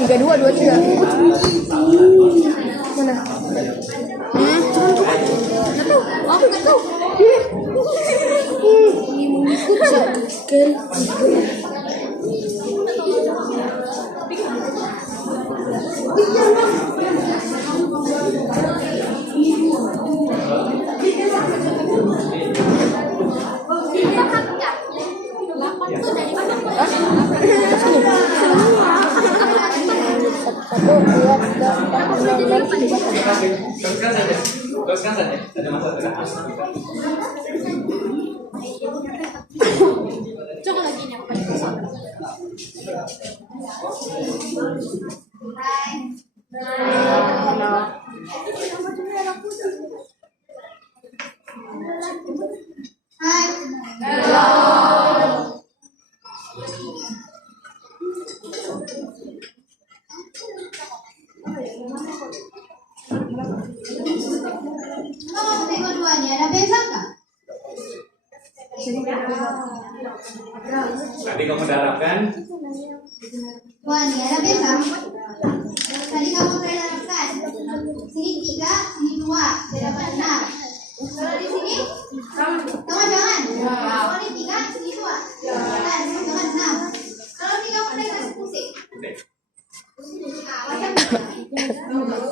tiga dua, dua tiga. Mana? Aku nggak tahu. Teruskan saja. Teruskan saja. Ada masalah tidak? Coba lagi yang paling Kalau tengok duanya ada beza nggak? Tadi kamu darabkan. Duanya ada beza. Tadi kamu darabkan. Sini 3, sini 2, beda benar. Kalau di sini sama jangan. Kalau di 3, sini 2. Jangan 6. Kalau 3 mulai kasih pusing.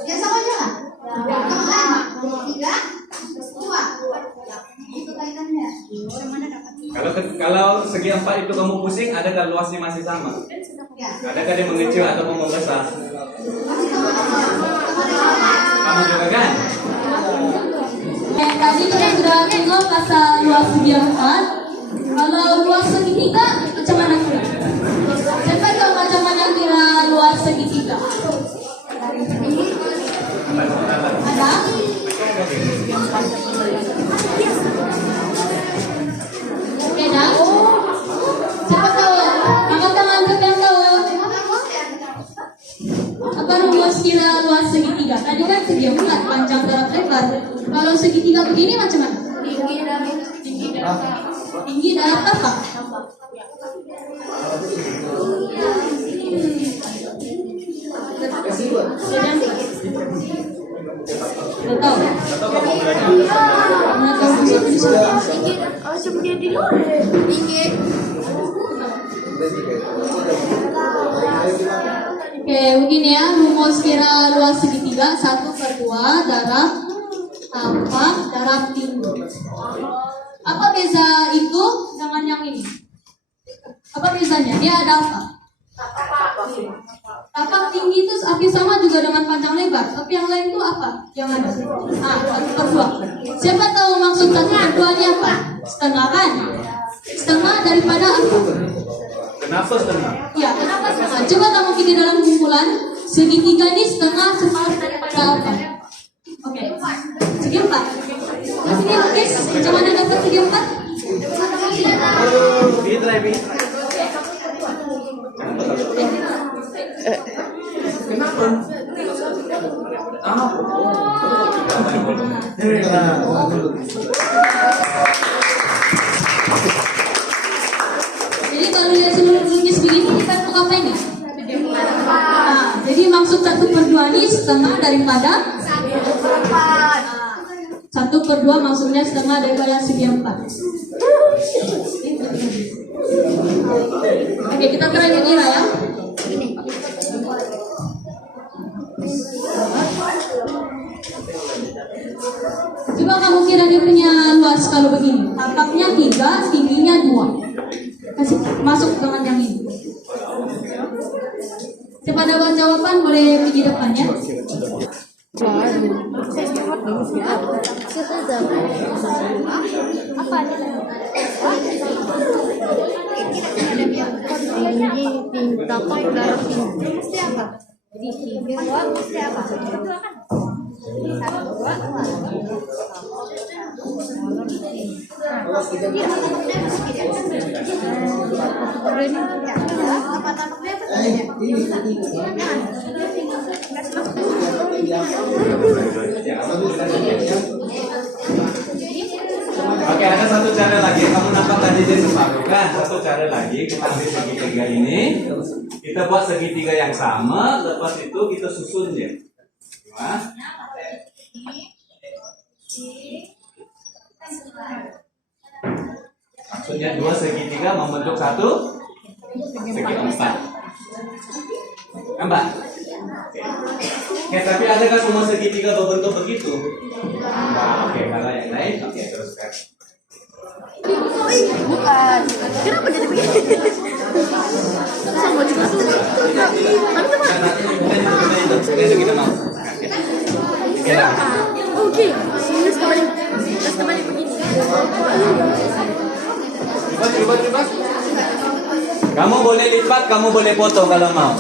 Ya sama aja lah. Kamu kan 3, 2. Itu kaitannya. Kalau segi 4 itu kamu pusing, adakah luasnya masih sama? Ya. Adakah dia mengecil atau membesar? Sama juga kan? Tadi kita sudah tengok pasal luas segi 4. Kalau luas segitiga macam mana kira? Siapa tahu macam mana kira luas segitiga? Ada? Oke dah. Siapa tahu? Angkat tangan siapa yang tahu? Apa luas kira luas segitiga? Tadi kan segi 4, panjang darat lebar. Kalau segitiga begini macam mana? Tinggi darat apa? Tidak tahu. Atau kamu belajar? Mana tahu di sini. Oke, begini ya, rumus kira luas segitiga 1/2 darab darab tinggi. Apa beza itu dengan yang ini? Apa bezanya? Dia ada apa? Tapak tinggi itu hampir sama juga dengan panjang lebar, tapi yang lain itu apa? Yang ada? 1/2. Siapa tahu maksud 1/2 ini apa? Setengah kan? Setengah daripada apa? Kenapa setengah? Ya, kenapa setengah? Coba kamu pikir dalam kumpulan, segitiga ini setengah separuh daripada apa? Oke, segi 4. Masih dia lukis, macam mana dapat segi 4? Jadi kalau lihat seluruh lukis begini, kita mau apa ini? Nah, jadi maksud 1/2 ini setengah daripada 1/2 maksudnya setengah daripada segi 4. Oke, kita kira-kira ya. Coba kamu kira dia punya luas kalau begini. Tapaknya 3, tingginya 2. Kasih masuk dengan yang ini. Siapa dapat jawaban boleh pergi depan ya. Apa Tapak darab tinggi. Mesti apa? Di 3 mesti apa? 1. lagi, kamu nampak tadi dia separuh kan? Satu cara lagi, kita ambil segitiga ini, kita buat segitiga yang sama, lepas itu kita susun dia. Nah. Maksudnya dua segitiga membentuk satu segi 4. Nampak? Oke, tapi adakah semua segitiga berbentuk begitu? Nah, oke, kalau yang lain, oke, teruskan. Bukan. Kenapa jadi begini? Sama juga. Kita mau. Oke. Sini kembali. Terus kembali begini. Coba. Kamu boleh lipat, kamu boleh potong kalau mau.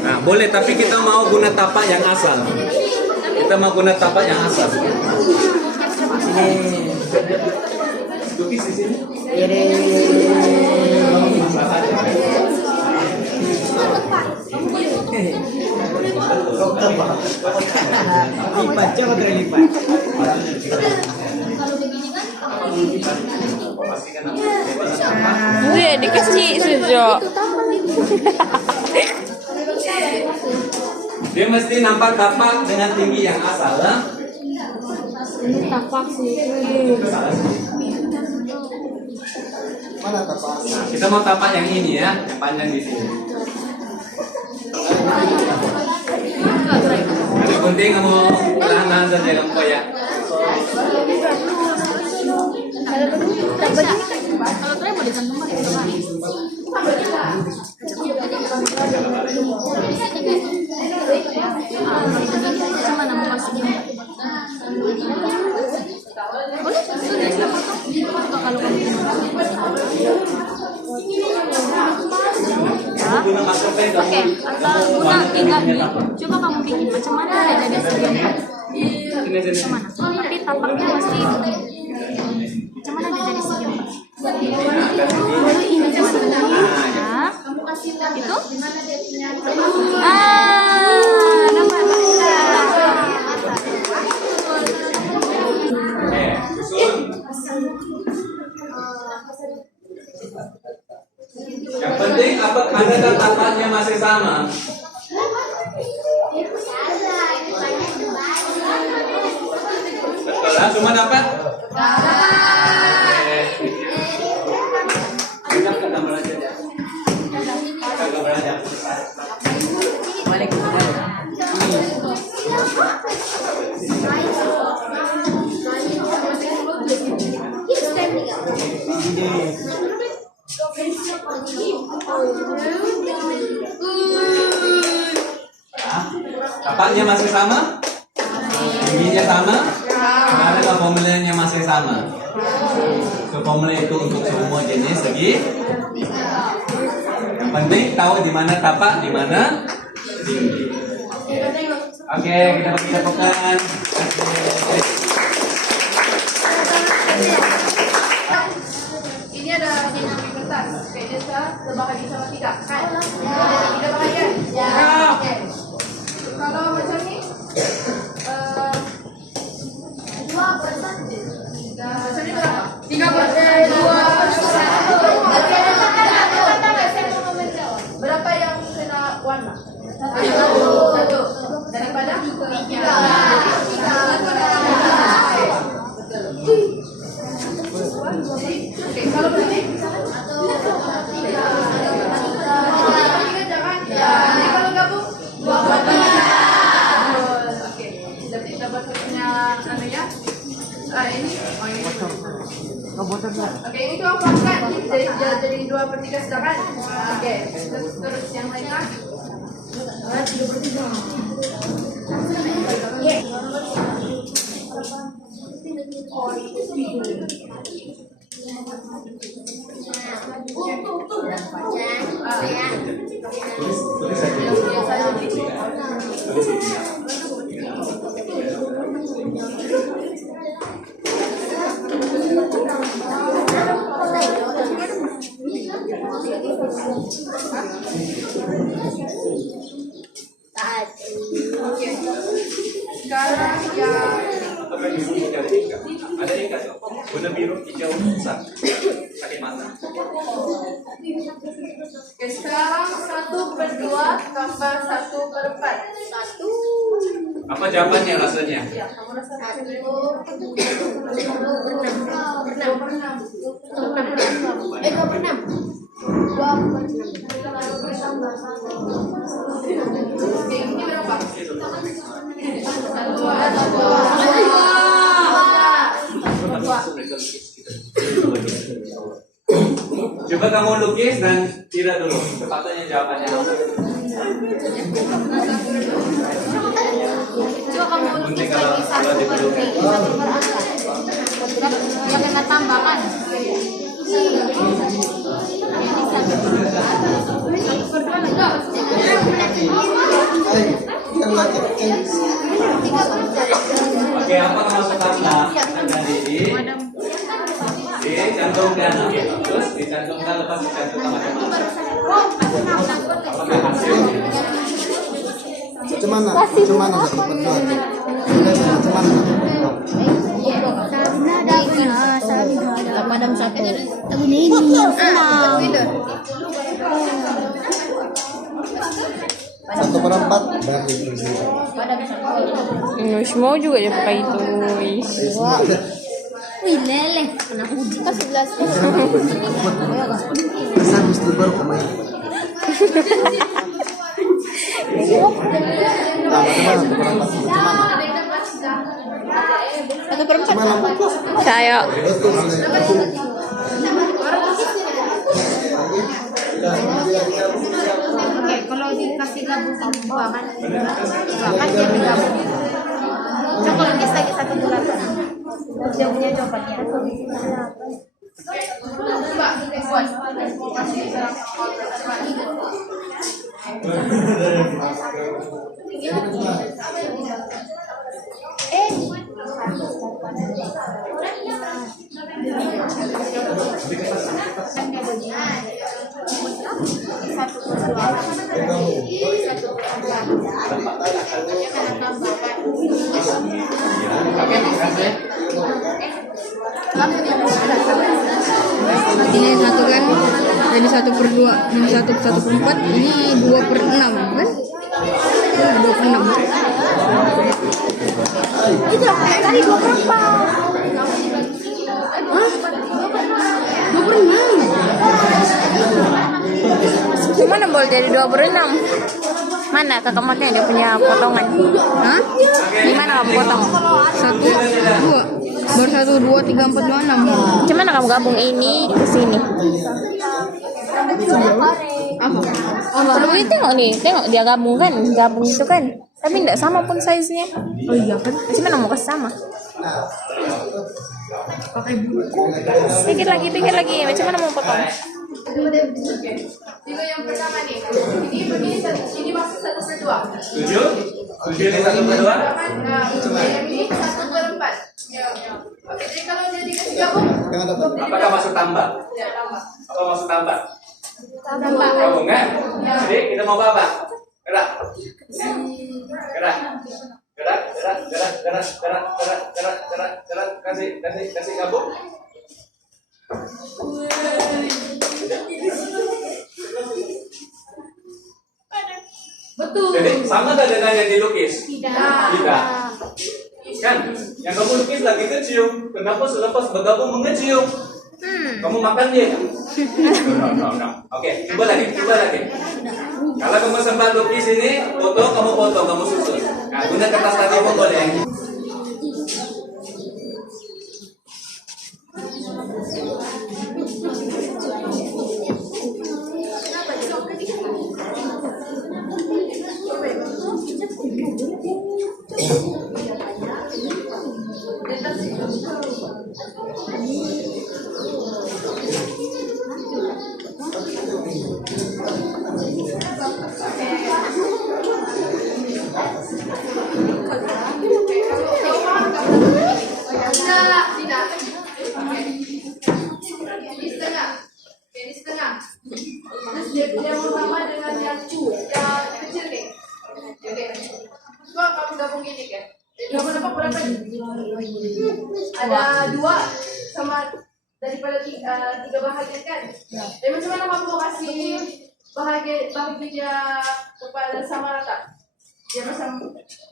Nah, boleh, tapi kita mau guna tapak yang asal. Kita mau guna tapak yang asal. Lukis di sini. Lipat, coba terlipat. Iya, dikasih Sujo. Dia mesti nampak tapak dengan tinggi yang asal, lah. Ini tapak sih. Mana tapak? Nah, kita mau tapak yang ini ya, yang panjang di sini. Ada penting kamu perlahan-lahan saja kamu koyak. Kalau terakhir mau ditanam sama nama masih boleh kalau Kamu guna masker pen, kamu. Oke, atau enggak nih. Coba kamu bikin macam mana ada dari segi empat. Macam mana? Tapi tapaknya pasti macam mana ada dari segi empat. Baru ini cuma ya. Itu? Dapat. Susun. Yang penting apa ada tapaknya masih sama. Betul lah, semua dapat? Kita ke gambar aja ya. Kita gambar aja. Tapaknya masih sama? Tingginya sama? Adakah formulanya masih sama? Formula itu untuk semua jenis segi. Yang penting tahu di mana tapak, di mana tinggi. Oke, kita bagi tapakan. Ini ada di kertas. Oke, dia terbahagi sama 3 kan? Ada 3 bahagian. Ya. Oke. Kalau macam ni, 2 per 1. Macam ni berapa? 3 berapa yang kena warna? 1. Daripada 3. Oke, kalau begini 1, 2, 3 jangan. Jadi kalau gabung 2 per 3. Oke, jadi kita buat satunya anu ya. Ini Oke, ini tuh apa kan? Jadi 2 per 3 sudah kan? Oke, terus yang lain kan? 3 per 3. 2 tambah 1/4. 1. Apa jawabannya rasanya? Ya, kamu rasa 1. 2/6. Ini berapa? Coba kamu lukis dan tidak dulu. Sepatutnya jawabannya apa? Coba kamu lukis lagi 1/3. Yang kena tambahkan. Oke, apa maksud tambah? Dicantumkan, oke. Terus dicantumkan, lepas dicantumkan macam-macam. Apakah hasilnya? Macam mana? Macam mana satu berdua? Macam mana? Padam satu. Satu per 4 berarti itu. Semua juga dia pakai itu. Wih, lele. Anak uji kan 11. Bisa mesti baru pemain. Nah, Satu per 4. Saya. Oke, kalau dikasih gabung sama kan dia digabung. Coba lukis lagi 1 bulan. Dia punya coklatnya. Ini 1 kan, jadi 1/2, ini 1/4, ini 2/6 kan? 2/6. Itu tadi 2/4. Hah? 2/6. Gimana boleh jadi 2/6? Mana kakaknya dia punya potongan? Hah? Gimana kamu potong? 1, 2, baru 1, 2, 3, 4, 5, 6. Gimana kamu gabung ini ke sini? Perlu tengok nih, tengok dia gabung kan, gabung itu kan. Tapi tidak sama pun size-nya. Oh iya kan? Gimana mau kasih sama? Pakai bulu. Pikir lagi, macam mana mau potong? Tiga yang pertama nih. Ini masuk 1/2. Setuju? Setuju ini 1/2? Nah, yang ini 1/4. Ya. Oke, jadi kalau dia dikasih gabung, Apakah masuk tambah? ya tambah. Apa masuk tambah? Tambah. Gabung kan? Jadi kita mau apa? Gerak. Gerak. Gerak, gerak, gerak, gerak, gerak, gerak, gerak, gerak, gerak, kasih gabung. Betul. Jadi sama tak dengan yang dilukis? Tidak. Tidak. Kan? Yang kamu lukis lagi kecil. Kenapa selepas bergabung mengecil? Kamu makan dia? No. Oke, coba lagi. Kalau kamu sempat lukis ini, potong, kamu susun. Nah, guna kertas tadi pun boleh. Tidak. Di setengah. Terus dia mau tambah dengan yang kecil nih. Oke. Coba kamu gabung gini kan. Jadi kamu dapat berapa nih? Ada 2 sama daripada 3 bahagian kan. Jadi macam mana kamu kasih bahagia kepada sama rata. Dia macam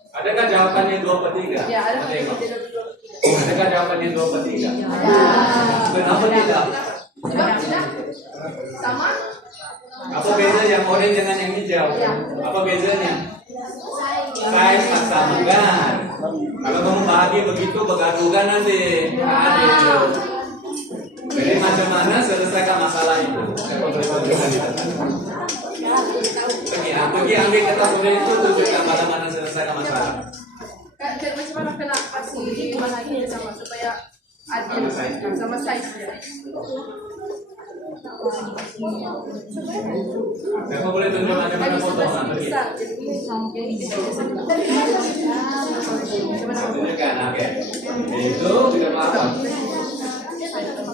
Adakah jawabannya 2/3? ya ada Tengok. bahagia Adakah jawabannya 2/3? Kenapa tidak? Sebab tidak sama. Apa beza yang orange dengan yang hijau? Apa bezanya? Size tak sama kan? Kalau kamu bagi begitu bergadugan nanti. Adil. Jadi macam mana selesaikan masalah itu? Pergi ambil kertas sudah itu tunjukkan bagaimana selesaikan masalah. Jadi macam mana kena kasih bahagia sama supaya adil sama size dia. Siapa boleh tunjuk macam mana potongan? Pergi. Tunjukkan, oke. Itu tidak apa-apa.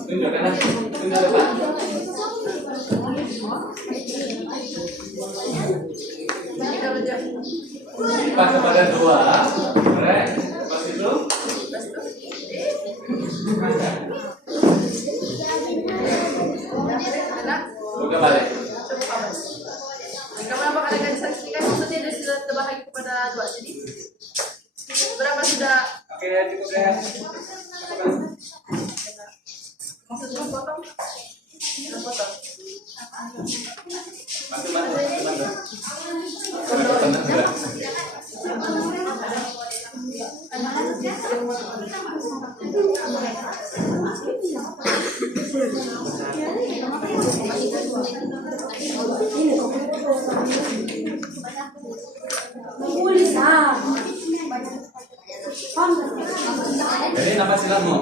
Tunjukkan, tunjuk depan. 4/2, correct? Lepas itu? Buka balik. Kamu nampak ada saksikan maksudnya dia sudah terbahagi kepada dua. Jadi berapa sudah? Oke, cukup ya. Maksudnya potong? Potong. Bantu. Jadi nama silatmu?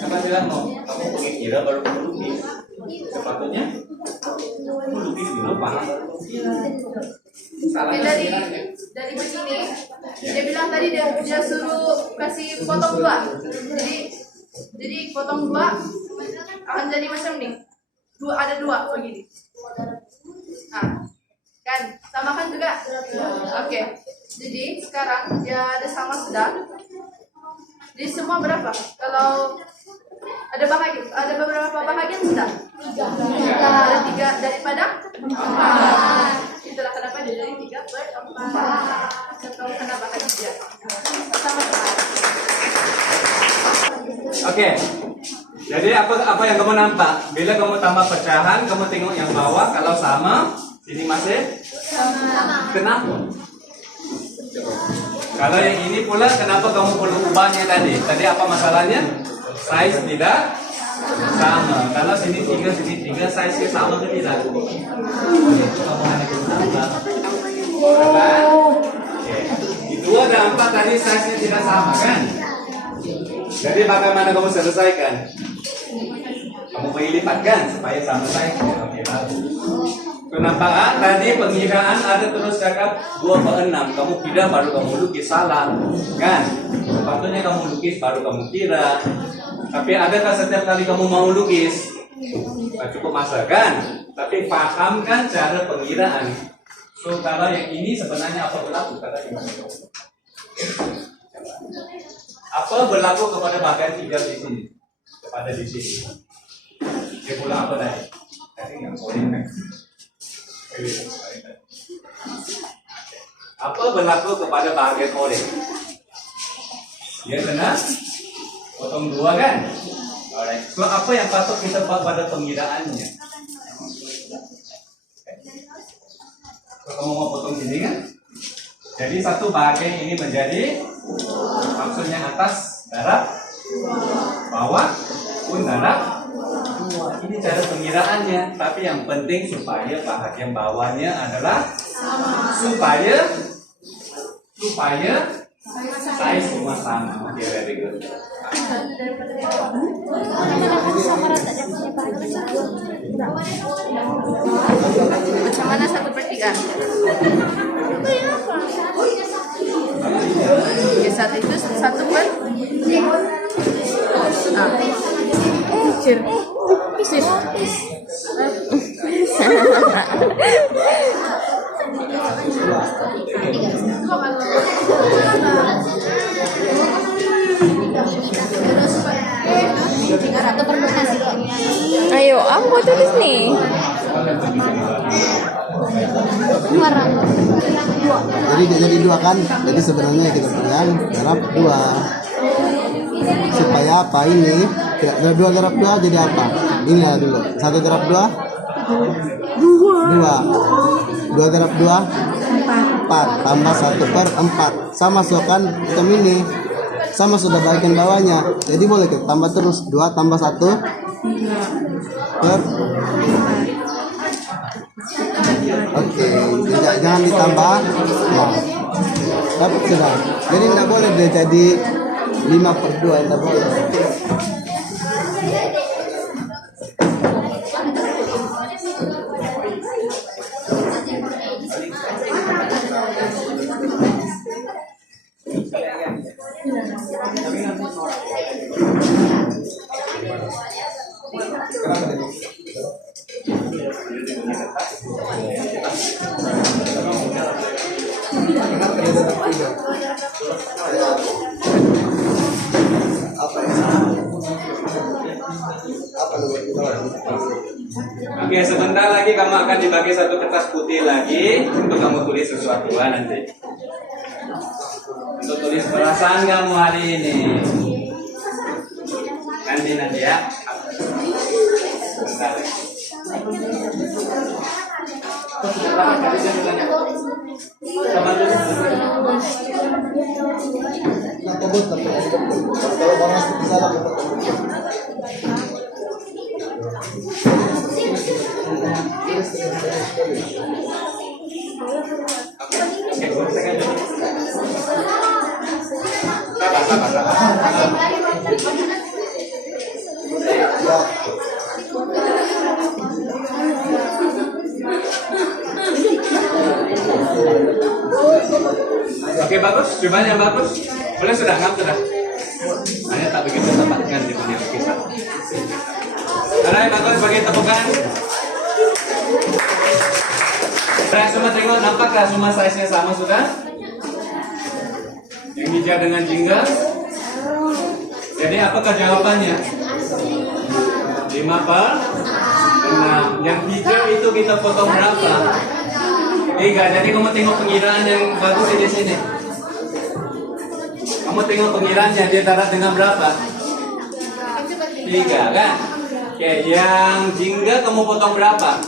Kamu pergi kira baru kamu lukis. Sepatutnya kamu lukis dulu paham. Salah dari begini dia bilang tadi dia suruh kasih potong dua. Jadi potong dua akan jadi macam ni. Ada dua begini. Nah, kan sama kan juga. Oke. Jadi sekarang dia ada sama sudah. Jadi semua berapa? Kalau ada beberapa bahagian sudah. Ada 3 daripada 4. Itulah kenapa dia dari 3/4. Atau kenapa bahagia? Sama-sama. Oke. Jadi apa yang kamu nampak? Bila kamu tambah pecahan, kamu tengok yang bawah. Kalau sama, ini masih sama. Kenapa? Kalau yang ini pula, kenapa kamu perlu ubahnya tadi? Tadi apa masalahnya? Size tidak sama. Kalau sini 3, size-nya sama ke tidak? Kamu hanya menambah. Di 2 dan 4 tadi size-nya tidak sama kan? Jadi bagaimana kamu selesaikan? Kamu pilih lipat kan supaya sama size-nya. Oke, bagus. Penampakan tadi pengiraan ada terus cakap 2/6. Kamu kira baru kamu lukis, salah kan? Sepatutnya kamu lukis baru kamu kira. Tapi adakah setiap kali kamu mau lukis? Cukup masa kan? Tapi pahamkan cara pengiraan. So kalau yang ini sebenarnya apa berlaku? Apa berlaku kepada bagian 3 di sini? Kepada di sini. Dia pula apa tadi? Tadi yang boleh kan? Apa berlaku kepada bahagian orange? Dia kena potong 2 kan? Alright. So apa yang patut kita buat pada pengiraannya? So, kamu mau potong sini kan? Jadi satu bahagian ini menjadi maksudnya atas darab, bawah pun darab. Ini cara pengiraannya, tapi yang penting supaya bahagian bawahnya adalah supaya size semua sama. Oke, very good. Macam mana 1/3? Ya, satu itu 1/3. Ayo, aku tulis nih. Jadi dua kan? Jadi sebenarnya kita pegang darab 2. Supaya apa ini? Dua darab 2 jadi apa? Ini ya dulu. 1 darab 2 2 darab 2 4 tambah 1/4 sama kan hitam ini sama sudah bagian bawahnya, jadi boleh kita tambah terus 2 tambah 1 per. Oke, jangan ditambah. Nah, dapat sudah. Jadi tidak boleh deh jadi 5/2, tidak boleh. Oke, sebentar lagi kamu akan dibagi satu kertas putih lagi untuk kamu tulis sesuatu nanti. Untuk tulis perasaan kamu hari ini. Nanti ya. Sebentar lagi. Oke, bagus, coba yang bagus. Boleh sudah ngap sudah. Hanya tak begitu tepatkan di punya lukisan. Alright, bagus, bagi tepukan. Nah, semua tengok, nampakkah semua size-nya sama sudah? Yang hijau dengan jingga. Jadi apakah jawabannya? 5/6. Yang hijau itu kita potong berapa? 3. Jadi kamu tengok pengiraan yang bagus di sini. Kamu tengok pengiraannya dia darat dengan berapa? 3 kan? Oke, yang jingga kamu potong berapa?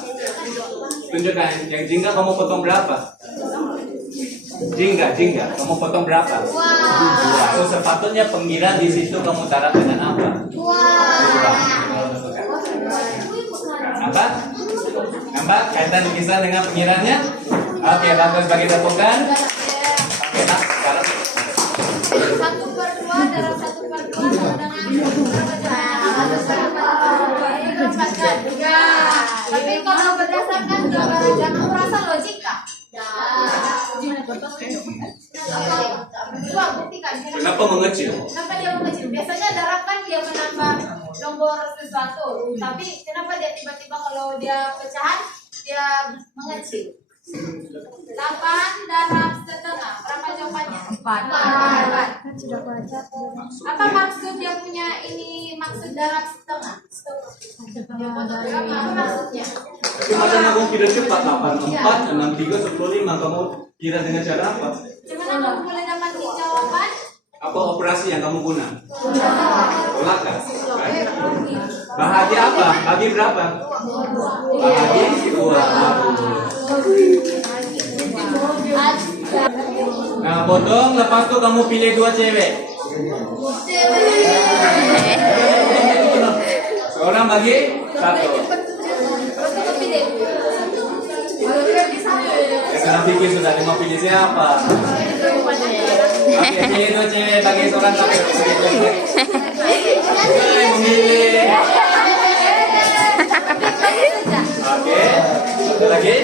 Tunjukkan, yang jingga kamu potong berapa? Jingga, kamu potong berapa? 2. So, sepatutnya pengiraan di situ kamu darat dengan apa? 2. Nampak kaitan lukisan dengan pengiraannya? Oke, bagus, bagi tepukan. Oke, nah, sekarang 1/2 dalam 1/2 tapi kalau berdasarkan jangan merasa logika. Coba buktikan. Kenapa mengecil? Kenapa dia mengecil? Biasanya darab kan dia menambah nomor sesuatu, tapi kenapa dia tiba-tiba kalau dia pecahan dia mengecil? 8 darab setengah. Berapa jawabannya? 4. Apa maksud dia punya ini maksud darab setengah? Apa maksudnya? Tapi masa kamu kira cepat 84, 63, 105 kamu kira dengan cara apa? Gimana kamu boleh dapat jawaban? Apa operasi yang kamu guna? Tolakkan. Bahagi apa? Bagi berapa? Bahagi 2. Nah, potong, lepas tu kamu pilih 2 cewek. Seorang bagi 1. Ya, kena pikir sudah, dia mau pilih siapa? Oke, pilih 2 cewek bagi seorang satu. Memilih. Oke, satu lagi.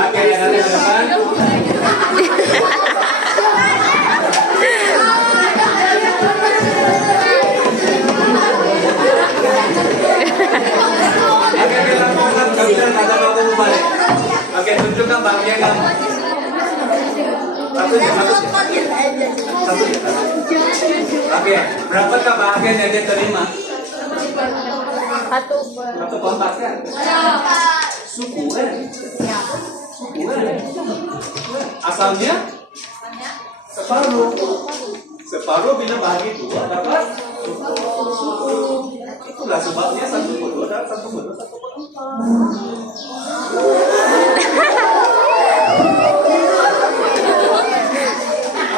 Oke, nanti ke depan. Oke, berapa kebahagiaan yang dia terima? 1/4. 1/4 kan? Suku kan? Suku kan? Asalnya? Separuh. Separuh bila bahagi 2 dapat suku. Itulah sebabnya 1/2 dan 1/2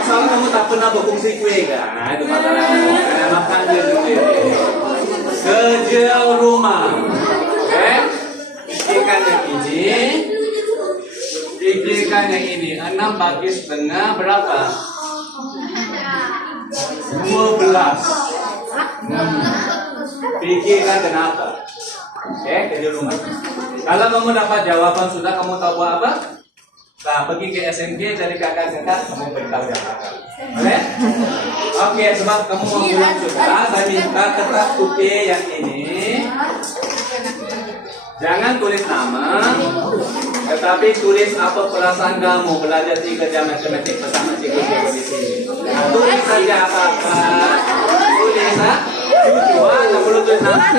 Asal kamu tak pernah berfungsi kue kan? Itu makanan makan dia sendiri. Kecil rumah. Oke? Ikan yang ini. Ikan yang ini 6 bagi setengah berapa? 12. Pikirkan kenapa? Oke, kecil rumah. Kalau kamu dapat jawaban sudah, kamu tahu buat apa? Nah, pergi ke SMG cari kakak-kakak, kamu beritahu jawaban. Boleh? Oke, sebab kamu mau pulang sudah, saya minta tetap kopi yang ini. Jangan tulis nama, tetapi tulis apa perasaan kamu belajar 3 jam matematik bersama cikgu-cikgu di sini. Nah, tulis saja apa-apa. Tulis, jujur, tak perlu tulis nama.